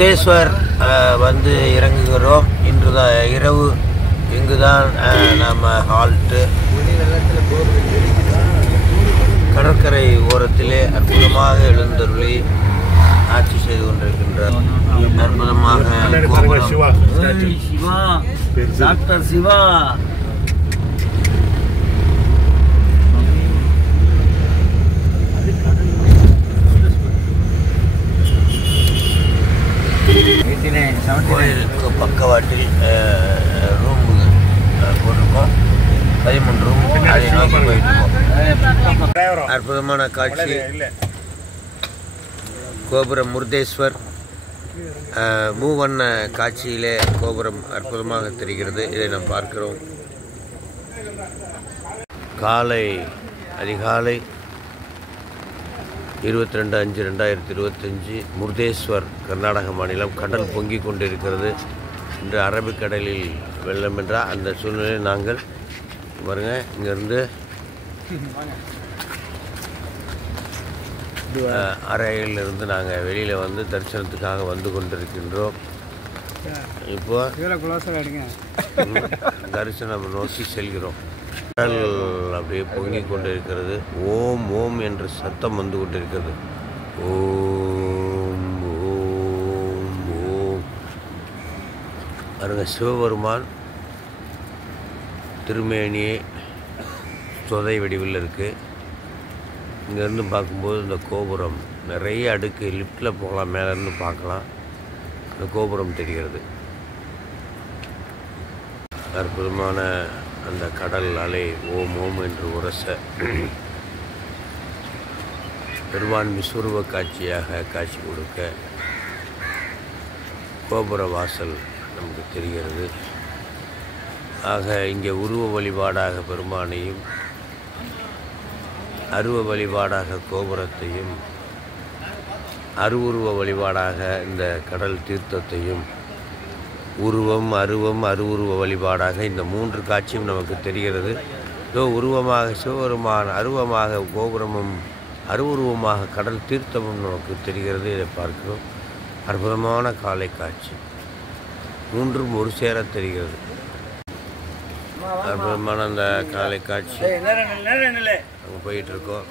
முருதேஸ்வர் வந்து இறங்குகிறோம். இன்று தான் இரவு இங்கு தான் நம்ம ஹால்ட்டு. கடற்கரை ஓரத்திலே அற்புதமாக எழுந்தருளி ஆட்சி செய்து கொண்டிருக்கின்றார். அற்புதமாக சிவா, டாக்டர் சிவா. கோயிலுக்கு பக்கவாட்டில் ரூம் போட்டிருக்கோம். 13 ரூம். அதை நோக்கி போயிட்டு இருக்கோம். அற்புதமான காட்சி. கோபுரம் முருதேஸ்வர் மூவண்ண காட்சியிலே கோபுரம் அற்புதமாக தெரிகிறது. இதை நாம் பார்க்கிறோம். அதிகாலை 22/5/2025 முருதேஸ்வர் கர்நாடக மாநிலம். கடல் பொங்கிக் கொண்டிருக்கிறது. இன்று அரபிக்கடலில் வெள்ளம் என்றால் அந்த சூழ்நிலையில் நாங்கள் பாருங்க இங்கேருந்து அறையிலிருந்து நாங்கள் வெளியில் வந்து தரிசனத்துக்காக வந்து கொண்டிருக்கின்றோம். இப்போ தரிசனம் நோக்கி செல்கிறோம். கடல் அப்படியே பொங்கிக் கொண்டிருக்கிறது. ஓம் ஓம் என்ற சத்தம் வந்து கொண்டிருக்கிறது. ஓம் ஓம் ஓம். பாருங்க, சிவபெருமான் திருமேனியே சொதை வடிவில் இருக்குது. இங்கேருந்து பார்க்கும்போது இந்த கோபுரம் நிறைய அடுக்கு, லிஃப்டில் போகலாம், மேலேருந்து பார்க்கலாம். இந்த கோபுரம் தெரிகிறது. அற்புதமான அந்த கடல் அலை ஓம் ஓம் என்று உரச பெருமான் விஸ்வரூப காட்சியாக காட்சி கொடுக்க கோபுர வாசல் நமக்கு தெரிகிறது. ஆக இங்கே உருவ வழிபாடாக பெருமானையும், அருவ வழிபாடாக கோபுரத்தையும், அருவுருவ வழிபாடாக இந்த கடல் தீர்த்தத்தையும், உருவம் அருவம் அருவுருவ வழிபாடாக இந்த 3 காட்சியும் நமக்கு தெரிகிறது. இதோ உருவமாக சிவபெருமான், அருவமாக கோபுரமும், அருவுருவமாக கடல் தீர்த்தமும் நமக்கு தெரிகிறது. இதை பார்க்கிறோம். அற்புதமான காலை காட்சி. 3ம் ஒரு சேர தெரிகிறது. அற்புதமான அந்த காலை காட்சி. அங்கே போயிட்டு இருக்கோம்.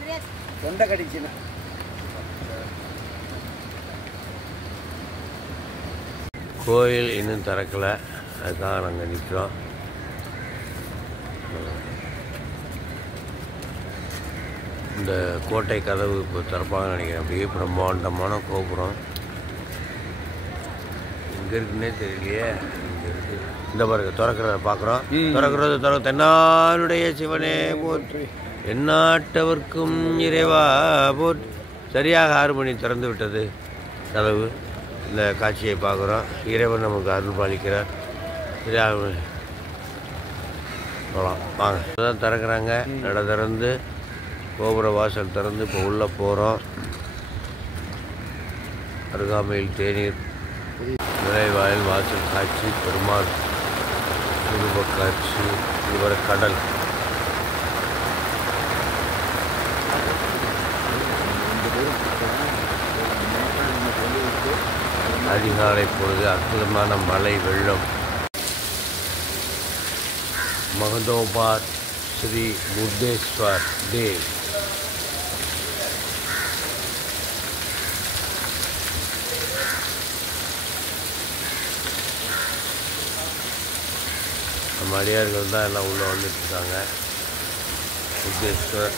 கோயில் இன்னும் திறக்கலை, அதுக்காக நாங்கள் நிற்கிறோம். இந்த கோட்டை கதவு இப்போ திறப்பாங்கன்னு நினைக்கிறேன். அப்படியே பிரம்மாண்டமான கோபுரம் எங்கே இருக்குன்னே தெரியலையே. இங்கே இருக்குது. இந்த பாருங்க, திறக்கிறத பார்க்குறோம். திறக்கிறது தென்னாளுடைய சிவனே போற்றி, எந்நாட்டவர்க்கும் இறைவா போற்றி. சரியாக 6 மணி திறந்து விட்டது கதவு. இந்த காட்சியை பார்க்குறோம். இறைவன் நமக்கு அருள் பாலிக்கிறார். சரியாக போகலாம் வாங்க. தான் திறக்கிறாங்க. நட திறந்து கோபுர வாசல் திறந்து இப்போ உள்ளே போகிறோம். அருகாமையில் தேநீர், நுழைவாயில் வாசல் காட்சி, பெருமாள் உருவ காட்சி, இதுவரை கடல். அதிகாலை பொழுது அற்புதமான மழை வெள்ளம். மகதோபாத் ஸ்ரீ முருதேஸ்வர் தேவ். நம்ம அடியார்கள் தான் எல்லாம் உள்ளே வந்துட்டு இருக்காங்க. முருதேஸ்வர்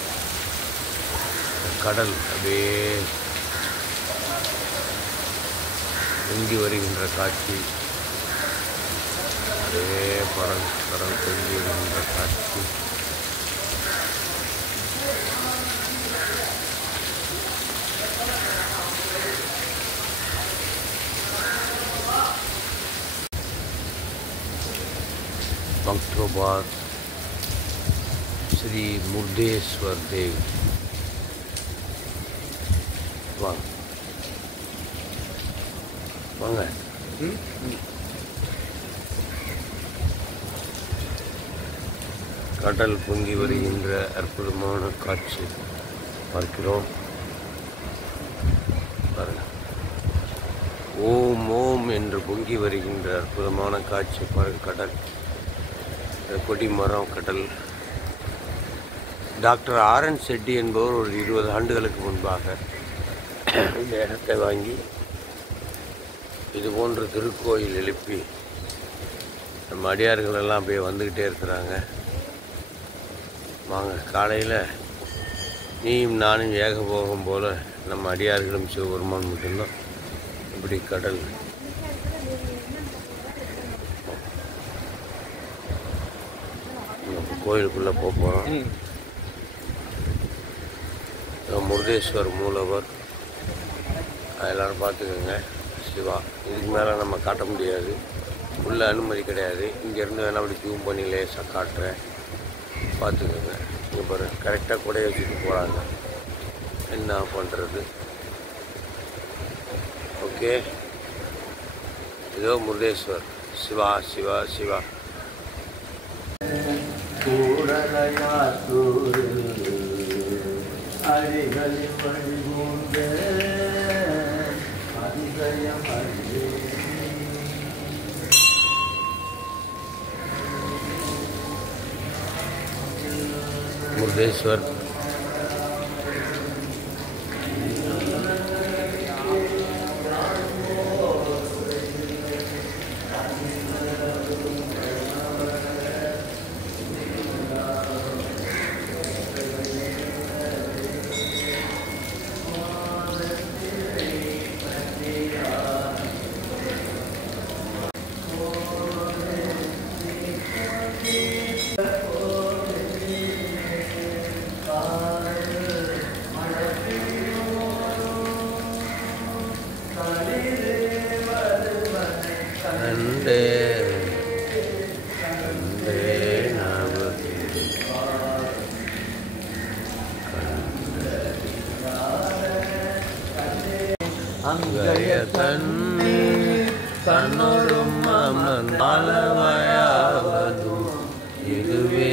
கடல் அப்படியே பொங்கி வருகின்ற காட்சி. அதே கடல் பொங்கி வருகின்ற காட்சி. மகதோபாத் ஸ்ரீ முருதேஸ்வர் தேவ். வாங்க வாங்க. கடல் பொங்கி வருகின்ற அற்புதமான காட்சி பார்க்கிறோம். பாருங்கள், ஓம் ஓம் என்று பொங்கி வருகின்ற அற்புதமான காட்சி கடல், கொடிமரம் கடல். Doctor R. N.. செட்டி என்பவர் ஒரு 20 ஆண்டுகளுக்கு முன்பாக இந்த இடத்தை வாங்கி இது போன்ற திருக்கோயில் எழுப்பி நம்ம அடியார்கள் எல்லாம் அப்படியே வந்துக்கிட்டே இருக்கிறாங்க. வாங்க, காலையில் நீயும் நானும் ஏக போகும் போல் நம்ம அடியார்களும் சிவபெருமான் மட்டும்தான் இப்படி கடல். நம்ம கோயிலுக்குள்ளே போகிறோம். முருதேஸ்வர் மூலவர் எல்லோரும் பார்த்துக்கோங்க. சிவா, இதுக்கு மேலே நம்ம காட்ட முடியாது, உள்ள அனுமதி கிடையாது. இங்கேருந்து வேணால் அப்படி ஜூம் பண்ணி லேசாக காட்டுறேன், பார்த்துக்கோங்க. இங்கே பாரு, கரெக்டாக கூடைய வச்சுட்டு போகிறாங்க, என்ன பண்ணுறது. ஓகே, இதோ முருதேஸ்வர். சிவா சிவா சிவா. முருதேஸ்வர் தன்னோடும் அளவையாவதும் இதுவே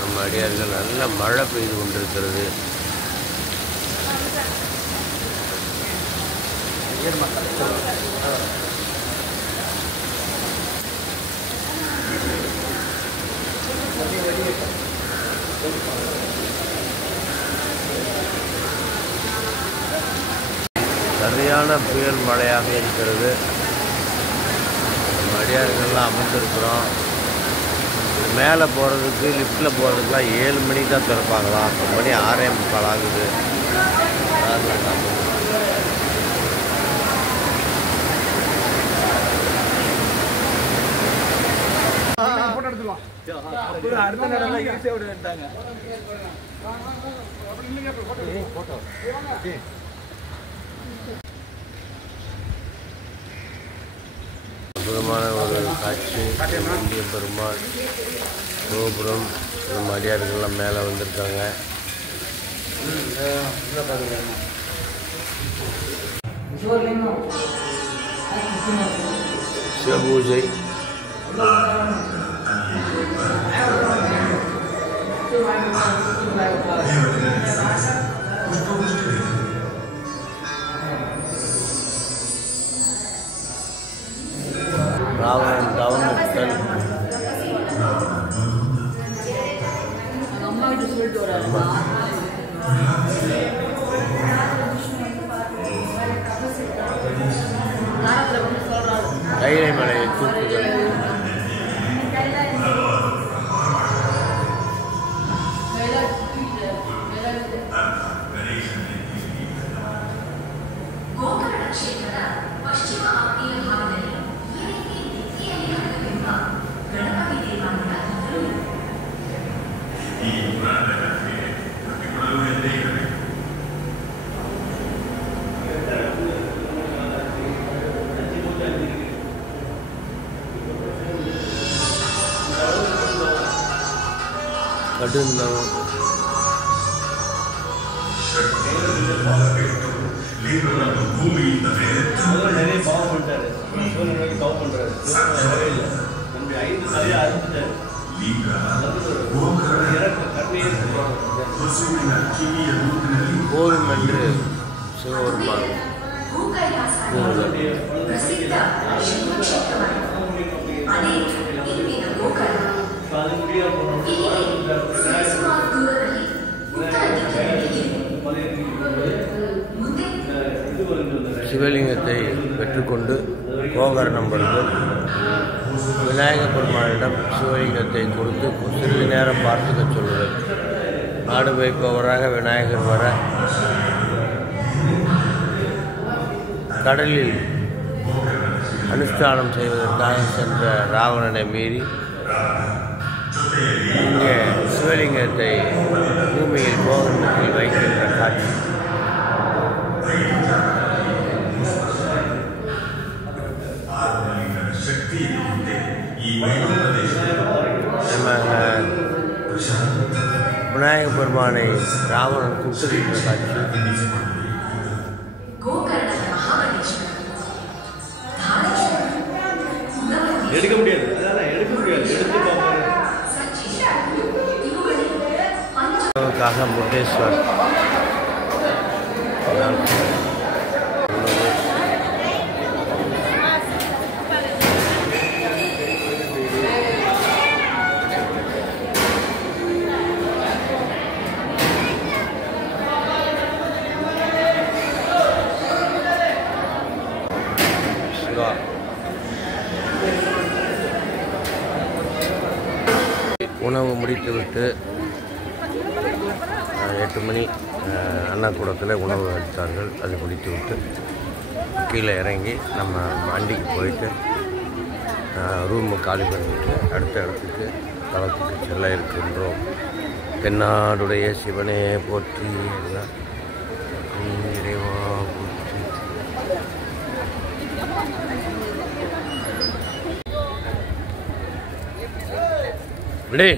நம்ம அடியார்கள் நல்ல மழை பெய்து கொண்டிருக்கிறது. சரியான புயல் மழையாக இருக்கிறது. நம்ம அடியார்கள்லாம் அமர்ந்திருக்கிறோம். மேலே போகிறதுக்கு லிஃப்ட்டில் போகிறதுக்குலாம் 7 மணிக்கு தான் திறப்பாங்களாம். மணி 6:45 ஆகுது. அற்புதமான ஒரு காட்சி. இந்திய பெருமாள் கோபுரம், நம்ம அடியார்கள்லாம் மேலே வந்திருக்காங்க. சிவபூஜை ராவணன் தவமிட்டல் கைலை மலையை தூக்குதல் கடுந்தம் நிறைய பாவம் பண்ணிட்டாரு. பாவம் பண்றாரு. போதும் என்று சிவபெருமான் சிவலிங்கத்தை பெற்றுக்கொண்டு கோகர்ணம் வந்து விநாயக பெருமானிடம் சிவலிங்கத்தை கொடுத்து சிறிது நேரம் பார்த்துக்க சொல்லுதல். ஆடு வைப்பவராக விநாயகர் வர கடலில் அனுஷ்டானம் செய்வதற்காக சென்ற ராவணனை மீறி இங்கே சிவலிங்கத்தை பூமியில் கோகர்ணத்தில் வைக்கின்ற காட்சி. விநாயக பெருமானை ராவணன் கூப்பிடுகின்ற காட்சி. எடுக்க முடியாது. எடுக்க முடியாது. முருடேஸ்வர் உணவு முடித்துவிட்டு 8 மணி அன்னக்கூடத்தில் உணவு அளித்தார்கள். அது முடித்துவிட்டு கீழே இறங்கி நம்ம வண்டிக்கு போயிட்டு ரூமு காலி பண்ணிவிட்டு அடுத்த இடத்துக்கு தளத்துக்கு செல்ல இருக்கின்றோம். தென்னாடுடைய சிவனே போற்றி, இறைவா போற்றி. விடே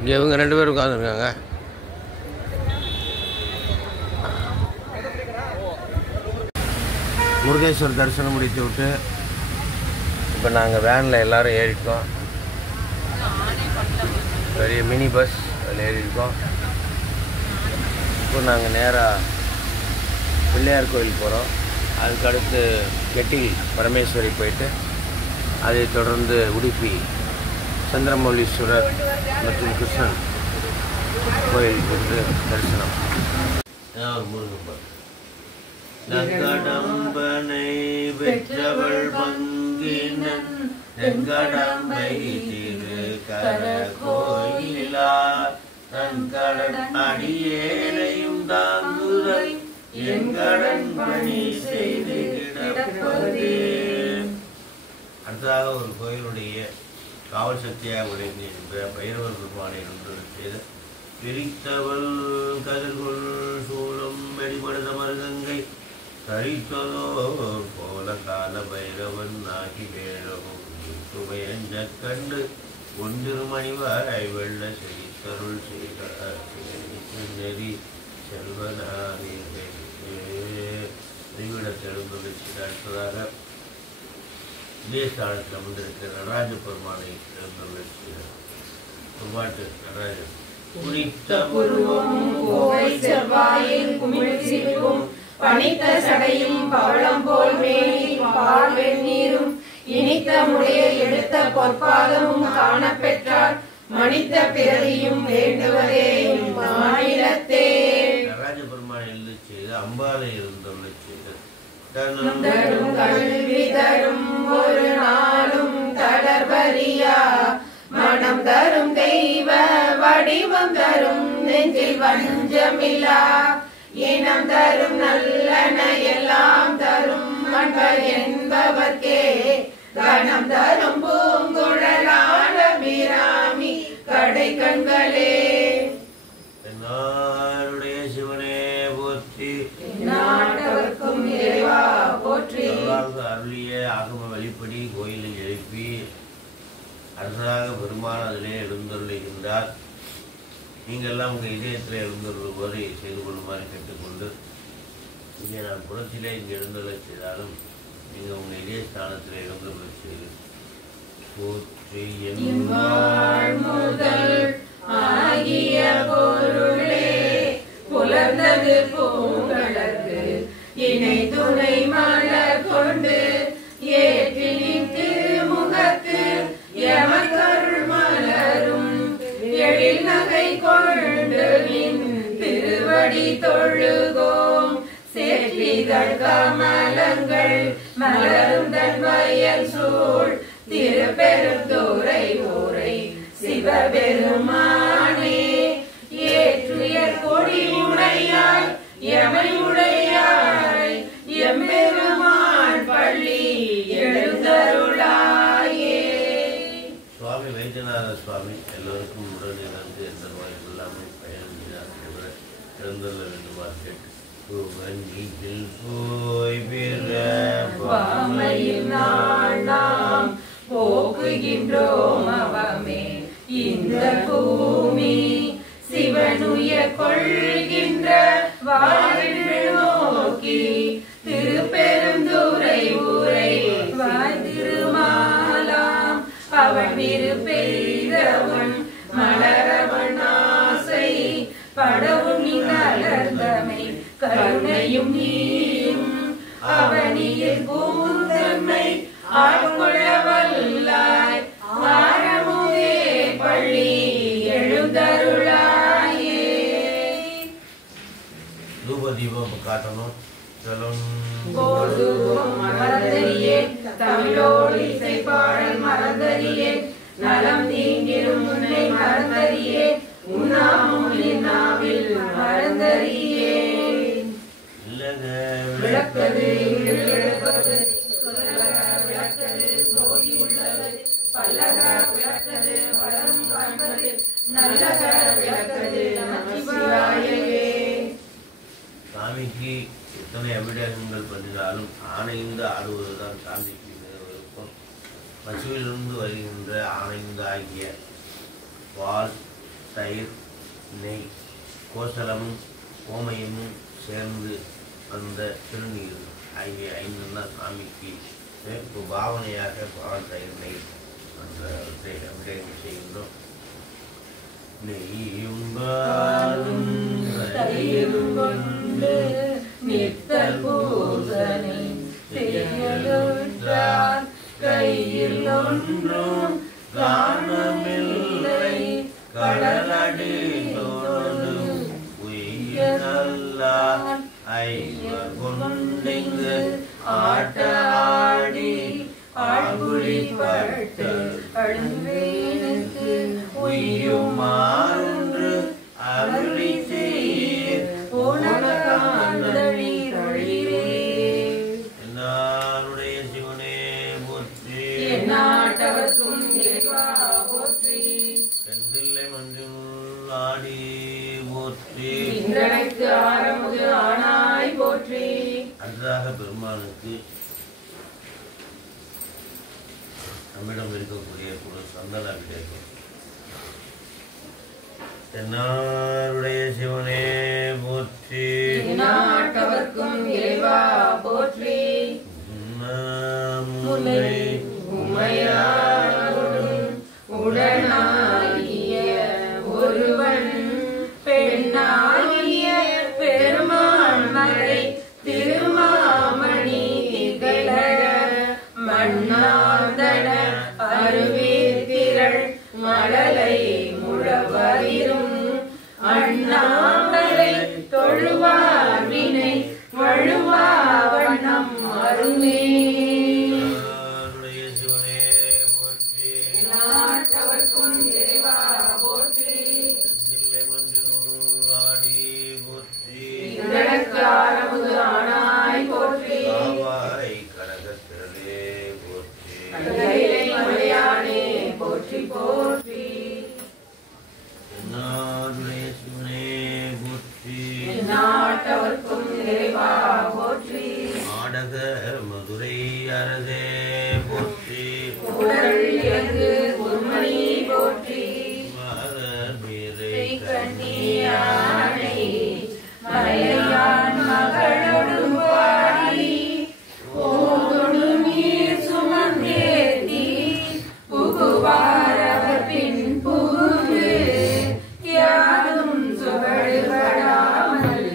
இங்கே இவங்க 2 பேரும் உட்காந்துருக்காங்க. முருகேஸ்வர் தரிசனம் முடித்து விட்டு இப்போ நாங்கள் வேனில் எல்லோரும் ஏறிட்டோம். பெரிய மினி பஸ் அதில் ஏறியிருக்கோம். இப்போ நாங்கள் நேராக பிள்ளையார் கோயில் போகிறோம். அதுக்கடுத்து கெட்டில் பரமேஸ்வரி போயிட்டு அதை தொடர்ந்து உடுப்பி சந்திரமௌலீஸ்வரர் மற்றும் கிருஷ்ணன் கோயில் சென்று தரிசனம். முருகன் நங்கடம்பனை பெற்றவள் பங்கினன் தென்கடம்பை திரு கர கோயிலார் தன்கடன் அடியேனையும் தாங்குதல் என் கடன் பணி செய்து கிடப்பதே. அடுத்ததாக ஒரு கோயிலுடைய காவல் சக்தியாக விளங்குகின்ற பைரவர் பெருமானை ஒன்று செய்த பிரித்தவள் கதிர்கொள் சூலம் வெளிப்படுத்த மருகங்கை தரித்ததோர் போல கால பைரவன் ஆகி வேழவும் சுவையஞ்ச கண்டு ஒன்றிருமணிவாய் வெள்ள செழித்தருள் செய்த நெறி செல்வனாரிவிட செல்வதை அடுத்ததாக தேசாலத்தில் வந்திருக்கிற நடராஜ பெருமானை ஒரு பாட்டு. நடராஜன் குறித்த பணித்த சடையும் பவளம் போல் மேனி பால் வெந்நீரும் இனித்த முடைய எடுத்த பொற்பாதமும் காணப்பெற்றார் மணித்த பிறவியும் வேண்டுவதே மாநிலத்தே. நடராஜ பெருமானை எழுதி செய்து அம்பாலை இருந்துள்ள செய்து கல்வி தரும் ஒரு நாளும் தளர்வரியா மனம் தரும் தெய்வ வடிவம் தரும் நெஞ்சில் வஞ்சமில்லா இனம் தரும் நல்லன எல்லாம் தரும் அன்பர் என்பவர்க்கே கணம் தரும் பூங்குழலான பிராமி கடை கண்களே. என்னாருடைய சிவனே போற்றி நாட்டவர்க்கும் இறைவா போற்றி. அருளிய ஆகம வழிப்படி கோயிலில் எழுப்பி அரசராக பெருமான் அதிலே எழுந்தருளுகின்றார். நீங்கள் எல்லாம் உங்கள் இதயத்தில் எழுந்தருள்வதை செய்து கொள்ளுமாறு கேட்டுக்கொண்டு, இங்கே நான் புறத்திலே இங்கே எழுந்தருளை செய்தாலும் நீங்கள் உங்கள் இதய ஸ்தானத்தில் எழுந்தருளை செய்து போற்றி முதல் ஆகிய பொருளே புலர்ந்தது பூங்கலர்க்கு இணை துணை மலர் கொண்டு ஏற்றி நின்று முகத்து எமக்கருள் மலரும் எழில் நகை கொண்டு நின் திருவடி தொழுகோம். சேற்றிதழ் கமலங்கள் மலரும் தன் வயல் சூழ் திருப்பெருந்துறை ஊரை சிவபெருமானே. ஏற்றுயர் கொடி உடையாய் எமை உடையாய் எம்பெருமான் பள்ளி எழுந்தருளாயே. சுவாமி வைத்தியநாத சுவாமி எல்லோருக்கும் உடனிருந்து எந்த நோய் இல்லாமல் பயணிக்கிறார் எழுந்துள்ள வேண்டுமாறு கேட்டு போய் பிற பாமையில் நாம் போக்குகின்றோம் அவமே இந்த பூமி சிவனுய கொள்கின்ற வாழ்வு நோக்கி திருப்பெருந்துறை ஊரை திருமாலாம் அவன் விருப்பெய்தவன் மலரவன் ஆசை படவும் நிகழ்ந்தமை கருணையும் நீயும் அவனியில் கூந்தன்மை ஆட்கொள்ள வல்லாய் ஆரமுதே பள்ளி எழுந்தருளாயே. தூபதீபம் காட்டணும். மறந்தறியே தமிழோடு இசைப்பாடல் மறந்தறியே நலம் தீங்கிரும் முன்னை மறந்தறியே உண்ணாமுலின் நாவில் மறந்தறியே. விளக்கது எழுப்பது விளக்கது சோதி உள்ளது பல்லக விளக்கது வளம் காண்பது நல்லக விளக்கது நமச்சிவாயே. சாமிக்கு எத்தனை அபிடேகங்கள் பண்ணினாலும் ஆணைந்து ஆடுவதுதான் சாமிக்கு விருப்பம். பசுவிலிருந்து வருகின்ற ஆணைந்து ஆகிய பால், தயிர், நெய், கோசலமும் கோமயமும் சேர்ந்து அந்த திருநீர் ஆகிய 5 தான் சாமிக்கு சேர்ப்பு பாவனையாக பால், தயிர், நெய் அந்த அபிடேகம் செய்கின்றோம். நெய்யும் பாலும் தயிரும் கொண்டு நித்தல் பூசனை செய்யலுற்றார் கையில் ஒன்றும் காணமில்லை கடலடி தோடும் உயிரல்லார் ஐவர் கொண்டிங்கு ஆட்ட ஆடி ஆழ்குழிப்பட்டு அழுவேனுக்கு உய்யுமாறு அருளி செய்ய போனகாந்தளி தொழிலே. எல்லாருடைய சிவனே போற்றி எந்நாட்டவர்க்கும் இறைவா போற்றி. செந்தில்லை மஞ்சுள் ஆடி போற்றி. இந்திரனுக்கு ஆரமுது ஆனாய் போற்றி. அடுத்ததாக பெருமானுக்கு நம்மிடம் இருக்கக்கூடிய சந்தன அபிஷேகம். தென்னாருடைய சிவனே போற்றி. எந்நாட்டவர்க்கும் இறைவா போற்றி. முலை உமையாரோடும் உடனாகிய ஒருவன் பெண்ணாகிய பெருமான் மறை திருமாமணி திகழ மண்ணாதன அருவேத்திரள் மழலை முழவரிரும் அண்ணாமலை தொழுவார் வினை வழுவா வண்ணம் அருமே. நாட்டவர்க்கும் இறைவா போற்றி. இதற்கு ஆரமுது ஆனாய் போற்றி. கைலை மலையானே போற்றி போற்றி. நாட்டவர்க்கும் இறைவா போற்றி. நாடக மதுரை அரசே போற்றி. உடல் இறங்கு குருமணி போற்றி. கண்ணியானை மலையான் மகளோடும் பாடி போதொடு நீர் சுமந்தேத்தி புகுவார் அவர் பின் புகுந்து யாரும் சுவடுபடாமல்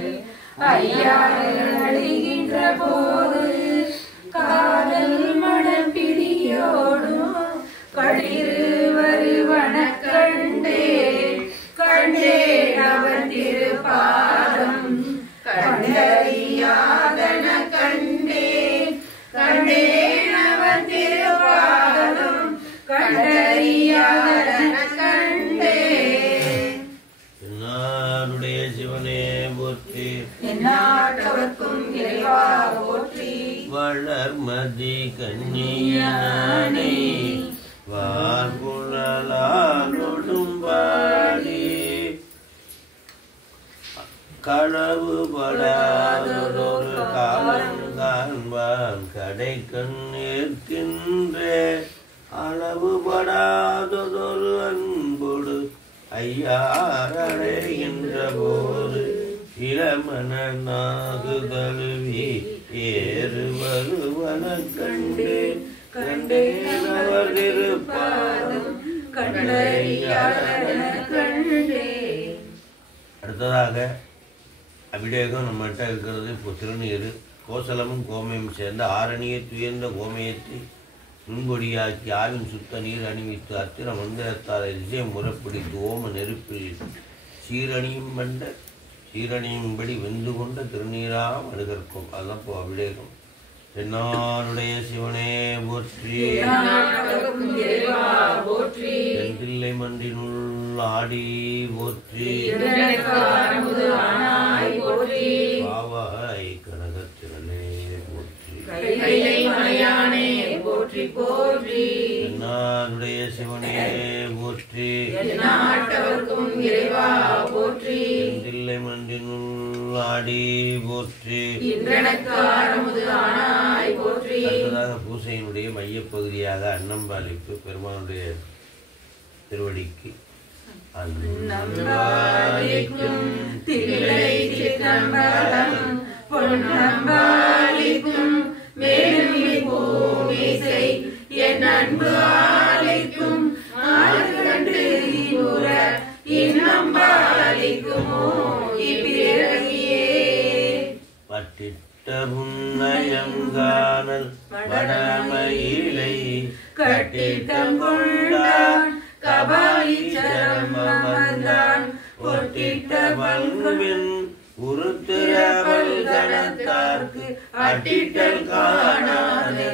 ஐயாறு அழிகின்ற போது காதல் மணப்பிடியோடும் களிறு வருவன கண்டேன் கண்டேன் அவர் திருப்பாதம் கண்டறியாதன கண்டேன் கண்டேன் அவர் திருப்பாதம் கண்டறியாதன கண்டேன். என்னாருடைய சிவனே போற்றி. எந்நாட்டவர்க்கும் இறைவா போற்றி. வளர்மதி கண்ணியானை வார்குழலாலொடும் பாடி களவு படாதொரு காலம் காண்பான் கடை கண் ஏற்கின்ற அளவு படாதொரு அன்பொடு ஐயாரடைகின்ற போது இளமன நாகு தழுவி ஏறு வருவன கண்டே கண்டேன் அவர் இருப்பாதும் கண்டறியாதன கண்டேன். அடுத்ததாக அபிடேகம் நம்மகிட்ட இருக்கிறது. இப்போ திருநீர் கோசலமும் கோமையும் சேர்ந்த ஆரணியை துயர்ந்த கோமயத்தை முன்பொடியாக்கி ஆவின் சுத்த நீர் அணிவித்து அத்திர மந்திரத்தால் திசையம் முறப்பிடித்து ஓம நெருப்பில் சீரணியும் வந்த சீரணியும்படி வெந்து கொண்ட திருநீராம் அணுகற்கும். அதுதான் இப்போ அபிடேகம். தென்னாருடைய சிவனே போற்றி. தென்தில்லை மன்றினுள் ஆடி போற்றி. பாவாய் கனகத்திரளே போற்றி. தென்னாருடைய சிவனே போற்றி. தென்தில்லை மன்றினுள் ஆடி போற்றி. அடுத்ததாக பூசையினுடைய மையப்பகுதியாக அன்னம்பாலிப்பு பெருமானுடைய திருவடிக்கு அன்னம்பாலிக்கும் தில்லை சிற்றம்பலம் பொன்னம்பாலிக்கும் மேலுமி பூமிசை என் அன்பு ஆலிக்கும் ஆளுகண்டு உற இன்னம்பாலிக்குமோ இப்பிறகியே பட்டிட்ட புன்னயங்கானல் வடமயிலை கட்டிட்டம் கொண்டான் கபாலீச்சரம் அமர்ந்தான் பொட்டிட்ட பல்குவின் உருத்திரவல் கணத்தார்க்கு அட்டிட்டல் காணாது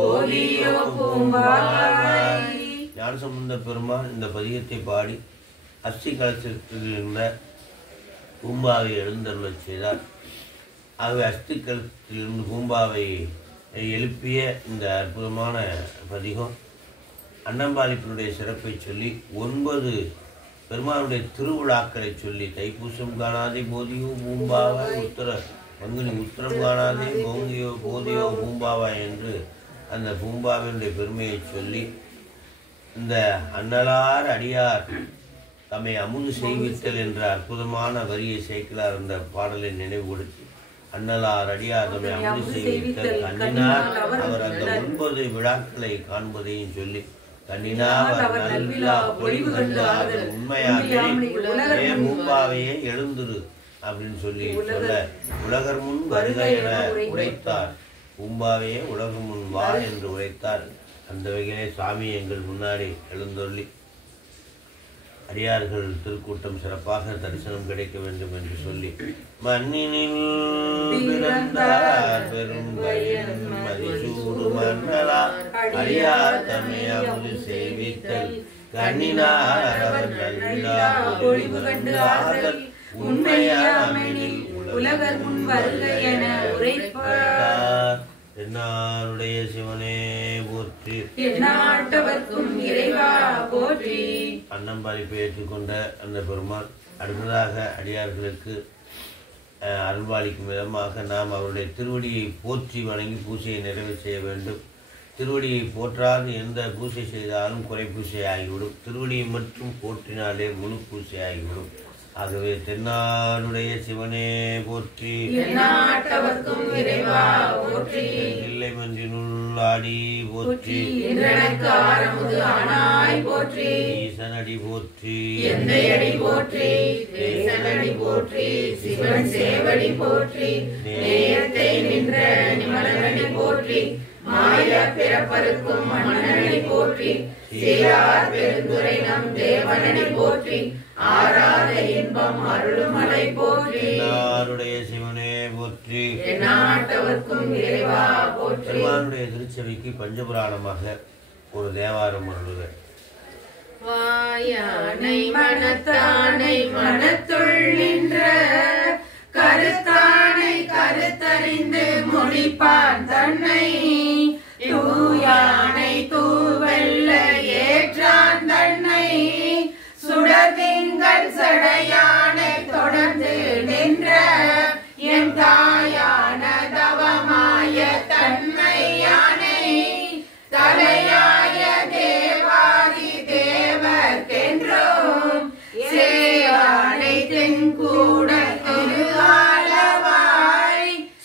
ஓலியோ பூம்பாய். ஞானசம்பந்த பெருமான் இந்த பதிகத்தை பாடி அஸ்தி கலசத்தில் இருந்த பூம்பாவை எழுந்தருளச் செய்தார். ஆகவே அஸ்தி கலசத்திலிருந்து பூம்பாவை எழுப்பிய இந்த அற்புதமான பதிகம் அன்னம்பாலிப்பினுடைய சிறப்பை சொல்லி 9 பெருமானுடைய திருவிழாக்களை சொல்லி தைப்பூசம் காணாதே போதியோ பூம்பாவா உத்தர பங்குனி உத்திரம் காணாதே போங்கியோ போதியோ பூம்பாவா என்று அந்த பூம்பாவினுடைய பெருமையை சொல்லி இந்த அன்னலார் அடியார் தம்மை அமுது செய்வித்தல் என்ற அற்புதமான வரியை சேர்க்கிறார். அந்த பாடலை நினைவுபடுத்தி அண்ணலார் அடியாதமை அமுது செய்வித்தல் கண்ணினார் அவர் அந்த 9 விழாக்களை காண்பதையும் சொல்லி கண்ணினார் அவர் நல்விழா பொழிவு கண்டு ஆதல் உண்மையாகவே பூம்பாவையே எழுந்துரு அப்படின்னு சொல்லி சொல்ல உலகர் முன் வருக என உரைத்தார். பூம்பாவையே உலகம் முன் வா என்று உரைத்தார். அந்த வகையிலே சுவாமி எங்கள் முன்னாடி எழுந்தொள்ளி அடியார்கள் திருக்கூட்டம் சிறப்பாக தரிசனம் கிடைக்க வேண்டும் என்று சொல்லி மண்ணினில் பிறந்தார் பெரும் மதிசூடு மன்னலா அடியார் தம்மை அமுது செய்வித்தல் கண்ணினார் அவர் நல்விழா பொழிவு கண்டு ஆதல் உண்மையாமெனில் உலகர் முன் வருக என உரைத்தார். என்னாருடைய சிவனே போற்றி, எந்நாட்டவர்க்கும் இறைவா போற்றி. அன்னம்பாலிப்பை ஏற்றுக்கொண்ட அந்த பெருமாள் அடுத்ததாக அடியார்களுக்கு அருள்பாலிக்கும் விதமாக நாம் அவருடைய திருவடியை போற்றி வணங்கி பூஜையை நிறைவு செய்ய வேண்டும். திருவடியை போற்றாது எந்த பூஜை செய்தாலும் குறை பூஜை ஆகிவிடும். திருவடியை மட்டும் போற்றினாலே முழு பூஜை ஆகிவிடும். ஆகவே தென்னாடுடைய சிவனே போற்றி, எந்நாட்டவர்க்கும் இறைவா போற்றி. இல்லை மன்றினுள்ளாடி போற்றி, இன்றனக்கு ஆரமுது ஆனாய் போற்றி. ஈசனடி போற்றி, எந்தையடி போற்றி. தேசனடி போற்றி. சிவன் சேவடி போற்றி. நேயத்தை நின்ற நிமலனடி போற்றி. மாய பிறப்பருக்கும் மன்னனடி போற்றி. சீரார் பெருந்துரை நம் தேவனடி போற்றி. ஆராத இன்பம் அருளும் மலை போற்றி. என்னாருடைய சிவனே போற்றி, எந்நாட்டவர்க்கும் இறைவா போற்றி. பெருமானுடைய திருச்சபைக்கு பஞ்சபுராணமாக ஒரு தேவாரம் அருளுக. வாயானை மனத்தானை மனத்துள் நின்ற கருத்தானை கருத்தறிந்து முடிப்பான் தன்னை தூயானை தூவெல்ல ஏற்றான் தன்னை சுடதிங்கள் சடையானை தொடர்ந்து நின்ற என் தாயான தவமாய தன்மையானை தலையாய தேவாதி தேவர்க்கென்றும் சேயானை தென்கூட திருவாளவாய்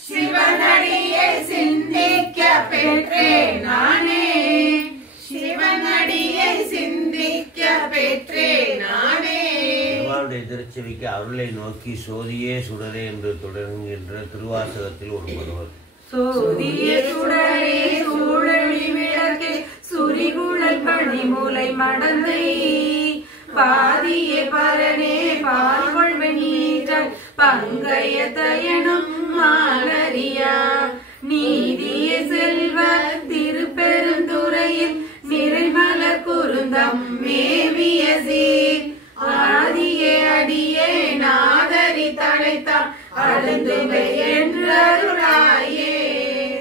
சிவனடியை சிந்திக்க பெற்றேன் நானே. சிவனடியை சிந்திக்க பெற்றேன் நானே. பெருமானுடைய திருச்சபைக்கு அருளை நோக்கி சோதியே சுடரே என்று தொடங்குகின்ற திருவாசகத்தில் ஒரு பருவம். சோதிய சுடரே சூழலி விளக்கே சுரிகுழல் பணிமூலை மடந்தை பாதிய பரனே பால்கொள் வெண்ணீற்றல் பங்கைய தயனும் மாலரியா நீதிய செல்வ திருப்பெருந்துறையில் நிறைமலர் குருந்தம் மேவிய சீர் ஆதியே அடியே நாதரி தழைத்தாம் அழுந்துமை என்றருளாயே.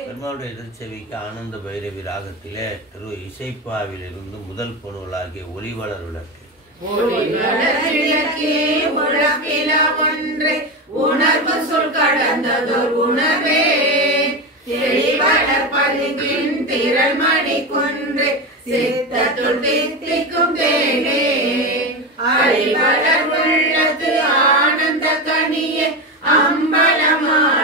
பெருமாளுடைய திருச்சபைக்கு ஆனந்த பைரவி ராகத்திலே திரு இசைப்பாவிலிருந்து முதல் பொருளாகிய ஒளிவளர் விளக்கு. ஒன்றே உணர்வு சொல் கடந்ததோர் உணவே தெளிவளர் பதுங்கின் திரள்மணி கொன்றே சித்தத்துள் தித்திக்கும் தேனே அறிவளர் உள்ளத்து ஆனந்த கனியே அம்பலமாடனங்காத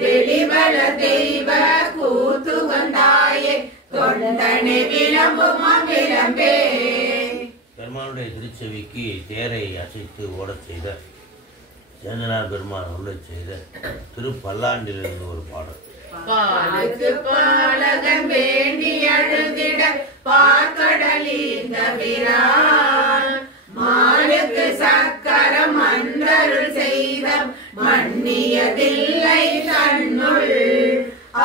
வெளிவள தெய்வ கூத்துகந்தாயே தொண்டனை விளம்புமா விளம்பே. பெருமானுடைய திருச்செவிக்கு தேரை அசைத்து ஓடச் செய்த சேந்தனார் பெருமான் அருளச் செய்த திருப்பல்லாண்டிலிருந்து ஒரு பாடல். பாலுக்கு பாலகன் வேண்டி அழுதிட பார்க்கடலிந்த பிரான் மாலுக்கு சக்கரம் அன்றருள் செய்த மன்னியதில்லை தன்னுள்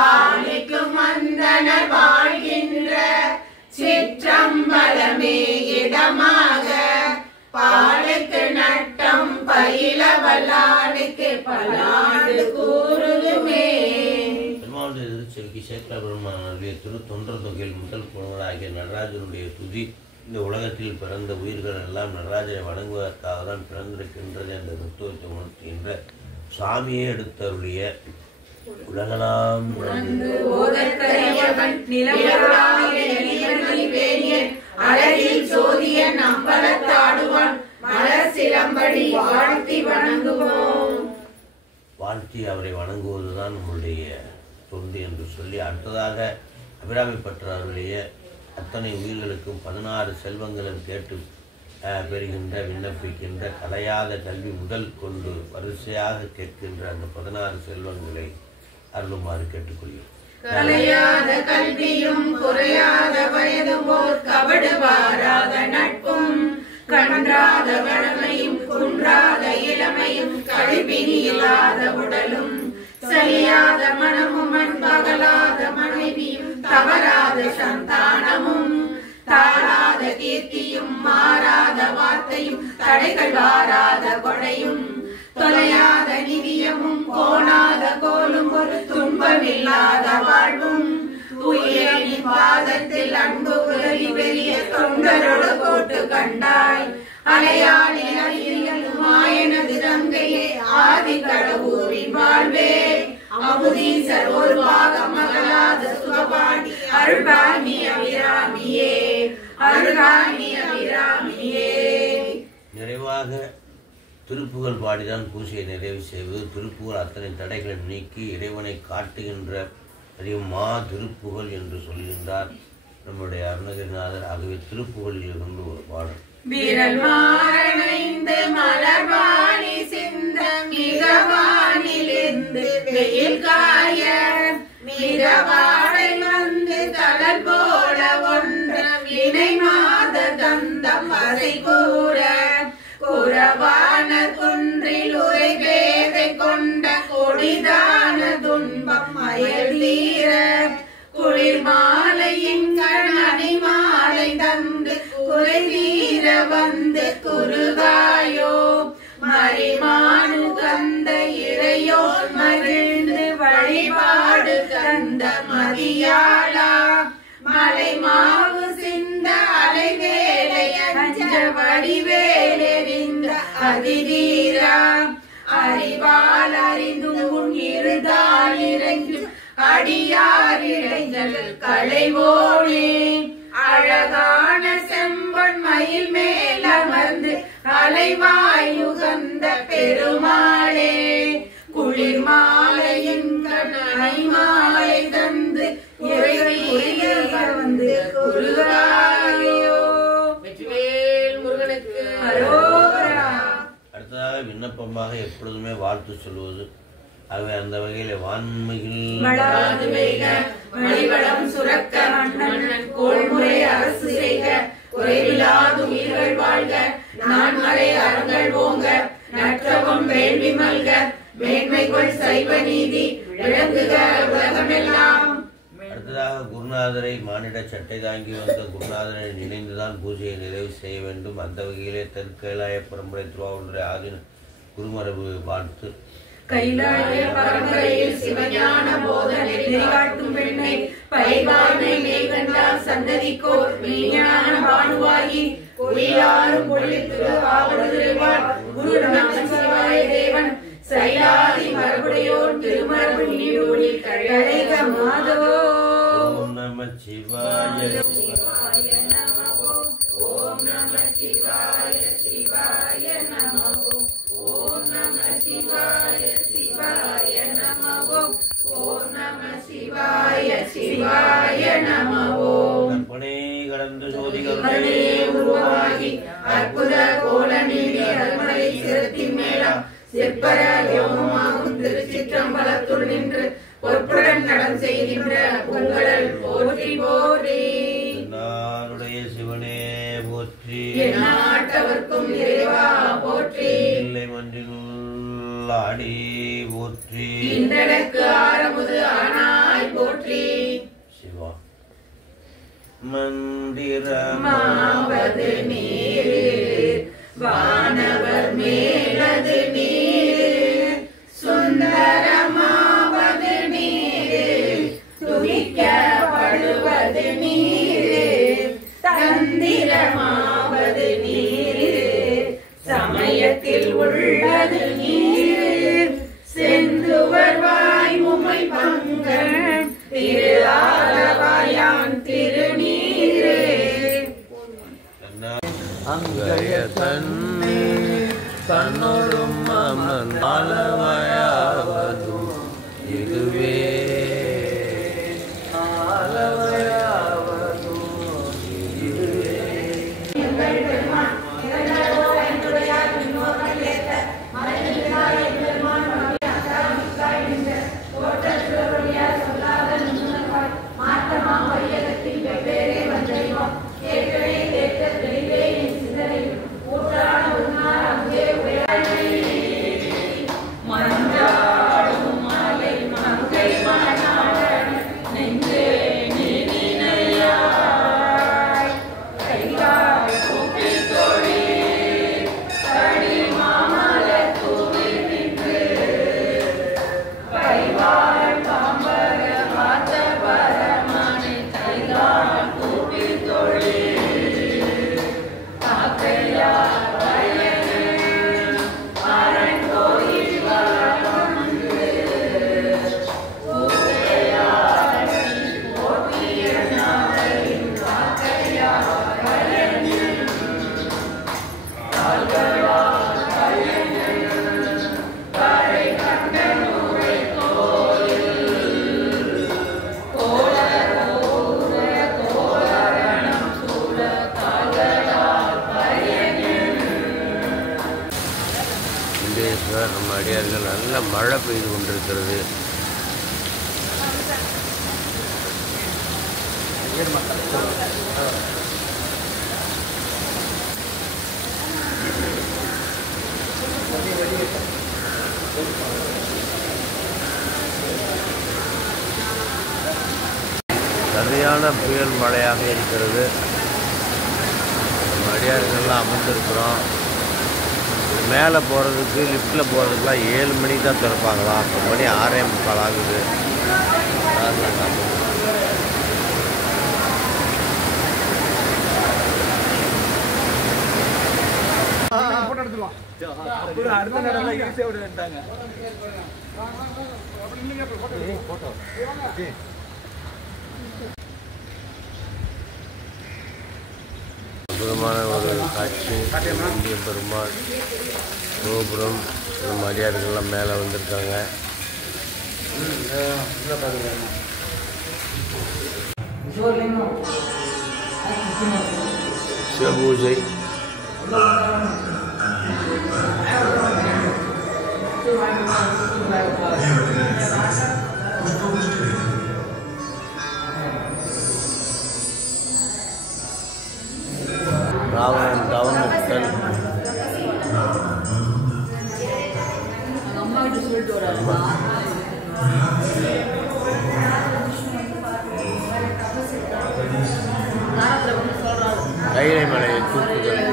ஆலிக்கும் மந்தனர் வாழ்கின்ற சிற்றம்பலமே இடமாக பாலுக்கு நட்டம் பயில வல்லானுக்கு பல்லாண்டு கூறுதுமே. பெருமாளுடைய திருச்செவிக்கு சேக்கர பெருமான் அருளிய திரு தொண்டர் தொகையில் முதல் புலவராகிய நடராஜனுடைய துதி. இந்த உலகத்தில் பிறந்த உயிர்கள் எல்லாம் நடராஜனை வணங்குவதற்காக தான் பிறந்திருக்கின்றது என்ற தத்துவத்தை உணர்த்துகின்ற சுவாமியை எடுத்தருடைய உலகலாம் அழகில் சோதியன் அம்பலத்தாடுவான் மலர் சிலம்படி வாழ்த்தி வணங்குவோம். வாழ்த்தி அவரை வணங்குவது தான் நம்முடைய தொண்டு என்று சொல்லி, அடுத்ததாக அபிராமி பற்றாருடைய அத்தனை உயிர்களுக்கும் 16 செல்வங்களும் கேட்டு பெறுகின்ற விண்ணப்பிக்கின்ற கலையாத கல்வி முதல் கொண்டு வரிசையாக கேட்கின்ற அந்த 16 செல்வங்களை அருளுமாறு கேட்டுக்கொள்கிறோம். கலையாத கல்வியும் குறையாத வயதும் போர் கபடு வாராத நட்பும் கன்றாத வளமையும் குன்றாத இளமையும் கழிப்பினி இல்லாத உடலும் சரியாத மனமும் அன்பகலாத மனைவியும் தவறாத சந்தானமும் தாழாத கீர்த்தியும் மாறாத வார்த்தையும் தடைகள் வாராத கொடையும் தொலையாத நிதியமும் கோணாத கோலும் ஒரு துன்பமில்லாத வாழ்வும் உயிரின் பாதத்தில் அன்பு உதவி பெரிய தொண்டரோடு போட்டு கண்டாய் அலையாளி அறியலும் மாயனது தங்கையே ஆதி கடவுரின் வாழ்வே அமுதீசர் ஒரு பாகம் மகளாத சுகபாணி அருள்பாணி அபிராமியே அருள்பாணி அபிராமியே. நிறைவாக திருப்புகழ் பாடிதான் பூஜையை நிறைவு செய்வது. திருப்புகழ் அத்தனை தடைகளை நீக்கி இறைவனை காட்டுகின்ற மா திருப்புகழ் என்று சொல்கின்றார் நம்முடைய அருணகிரிநாதர். ஆகவே திருப்புகழில் இருந்து ஒரு பாடல். விரல் மாறணைந்து மலர்வாணி சிந்த மிகவானிலிருந்து வெயில் காய மிகவாடை வந்து கடல் போல ஒன்ற வினை மாத தந்தம் அசை கூற குறவான குன்றில் உரை வேதை கொண்ட கொடிதான துன்பம் மயல் தீர குளிர் மாலையின் கணனி மாலை தந்து குறை தீர வந்து குருகாயோ மறிமானு கந்த இறையோ மகிழ்ந்து வழிபாடு கந்த மதியாளா மலை மாவு சிந்த அலை வேலை அஞ்ச வடிவேலெறிந்த அதிதீரா அறிவால் அறிந்தும் உன் இருதால் இறைஞ்சும் அடியார் இடைஞ்சல் களைவோனே அழகான செம்பன் மயில் மேல் அமர்ந்து அலைவாயுகந்த பெருமாளே குளிர் மாலையின் கணை மாலை தந்து வந்து குருகாயோ. வெற்றிவேல் முருகனுக்கு அரோகரா. அடுத்ததாக விண்ணப்பமாக எப்பொழுதுமே வாழ்த்து சொல்வது. ஆகவே அந்த வகையில வான்மையில் மணிவளம் சுரக்க மன்னன் கோள்முறை அரசு செய்க குறைவில்லாத உயிர்கள் வாழ்க நான்மறை அறங்கள் ஓங்க நற்றவம் வேள்வி மல்க மேன்மைகள் சைவ நீதி விளங்குக உலகமெல்லாம். அடுத்ததாக குருநாதரை மானிட சட்டை தாங்கி வந்த குருநாதரை நினைந்துதான் பூஜையை நிறைவு செய்ய வேண்டும். அந்த வகையிலே தெற்கைலாய பரம்பரை திருவாவூரை ஆதின குருமரபு வாழ்த்து. கைலாய பரம்பரையில் சிவஞான போதனை காட்டும் பெண்ணை பைவானை மேகண்டார் சந்ததிக்கோர் மெய்ஞான பானுவாகி ஒளியாரும் பொழித்து ஆவடுதிருவார் குரு நம சிவாய தேவன் சைலாதி மரபுடையோர் திருமரபு நீடூழி கழைக மாதவோ. ஓம் நம சிவாய நமோ ஓம் நம சிவாய சிவாய நமோ ஓம் நம சிவாய சிவாய நமோ ஓம் நம சிவாய சிவாய நமோ. கற்பனை கடந்து சோதிகள் உருவாகி அற்புத கோல நீடி அருமலை சிரத்தின் மேலாம் செப்பர யோகமாகும் திருச்சிற்றம்பலத்துள் நின்று பொற்புடன் நடம் செய்கின்ற உங்களல் போற்றி போற்றி. நாளுடைய சிவனே போற்றி. நாட்டவர்க்கும் இறைவா போற்றி. இல்லை மன்றில் ஆடி போற்றி. இன்றடக்கு ஆரமுது ஆனாய் போற்றி. சிவா மந்திரமாவது மாவது நீரு வானவர் மேலது நீரு சுந்தரமாவது நீரு துதிக்கப்படுவது நீரு தந்திரமாவது நீரு சமயத்தில் உள்ளது நீரு செந்துவர் வாய் உமை பங்கன் திரு ஆலவாயான் திருநீரு. அங்கய தன்னோடும் மழை பெய்து கொண்டிருக்கிறது. சரியான புயல் மழையாக இருக்கிறது. அடியார்கள்லாம் அமர்ந்திருக்கிறோம். மேலே போகிறதுக்கு லிஃப்ட்டில் போகிறதுக்குலாம் 7 மணிக்கு தான் திறப்பாங்களாம். இப்போ மணி 6:45 ஆகுது. அடுத்த நேரம் ஈஸியாக விட்டாங்க. அற்புதமான ஒரு காட்சி. இந்திய பெருமாள் கோபுரம், நம்ம அடியார்கள்லாம் மேலே வந்திருக்காங்க. சிவபூஜை ராவணன் தவமுக்தன் கைலை மலையை தூக்குதல்.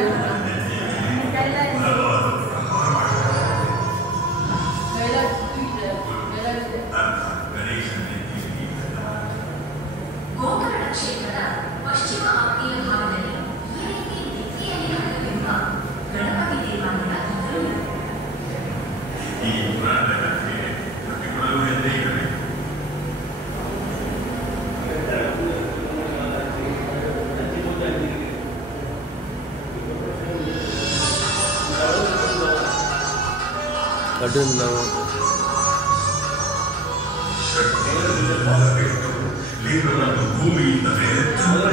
கடுந்தம்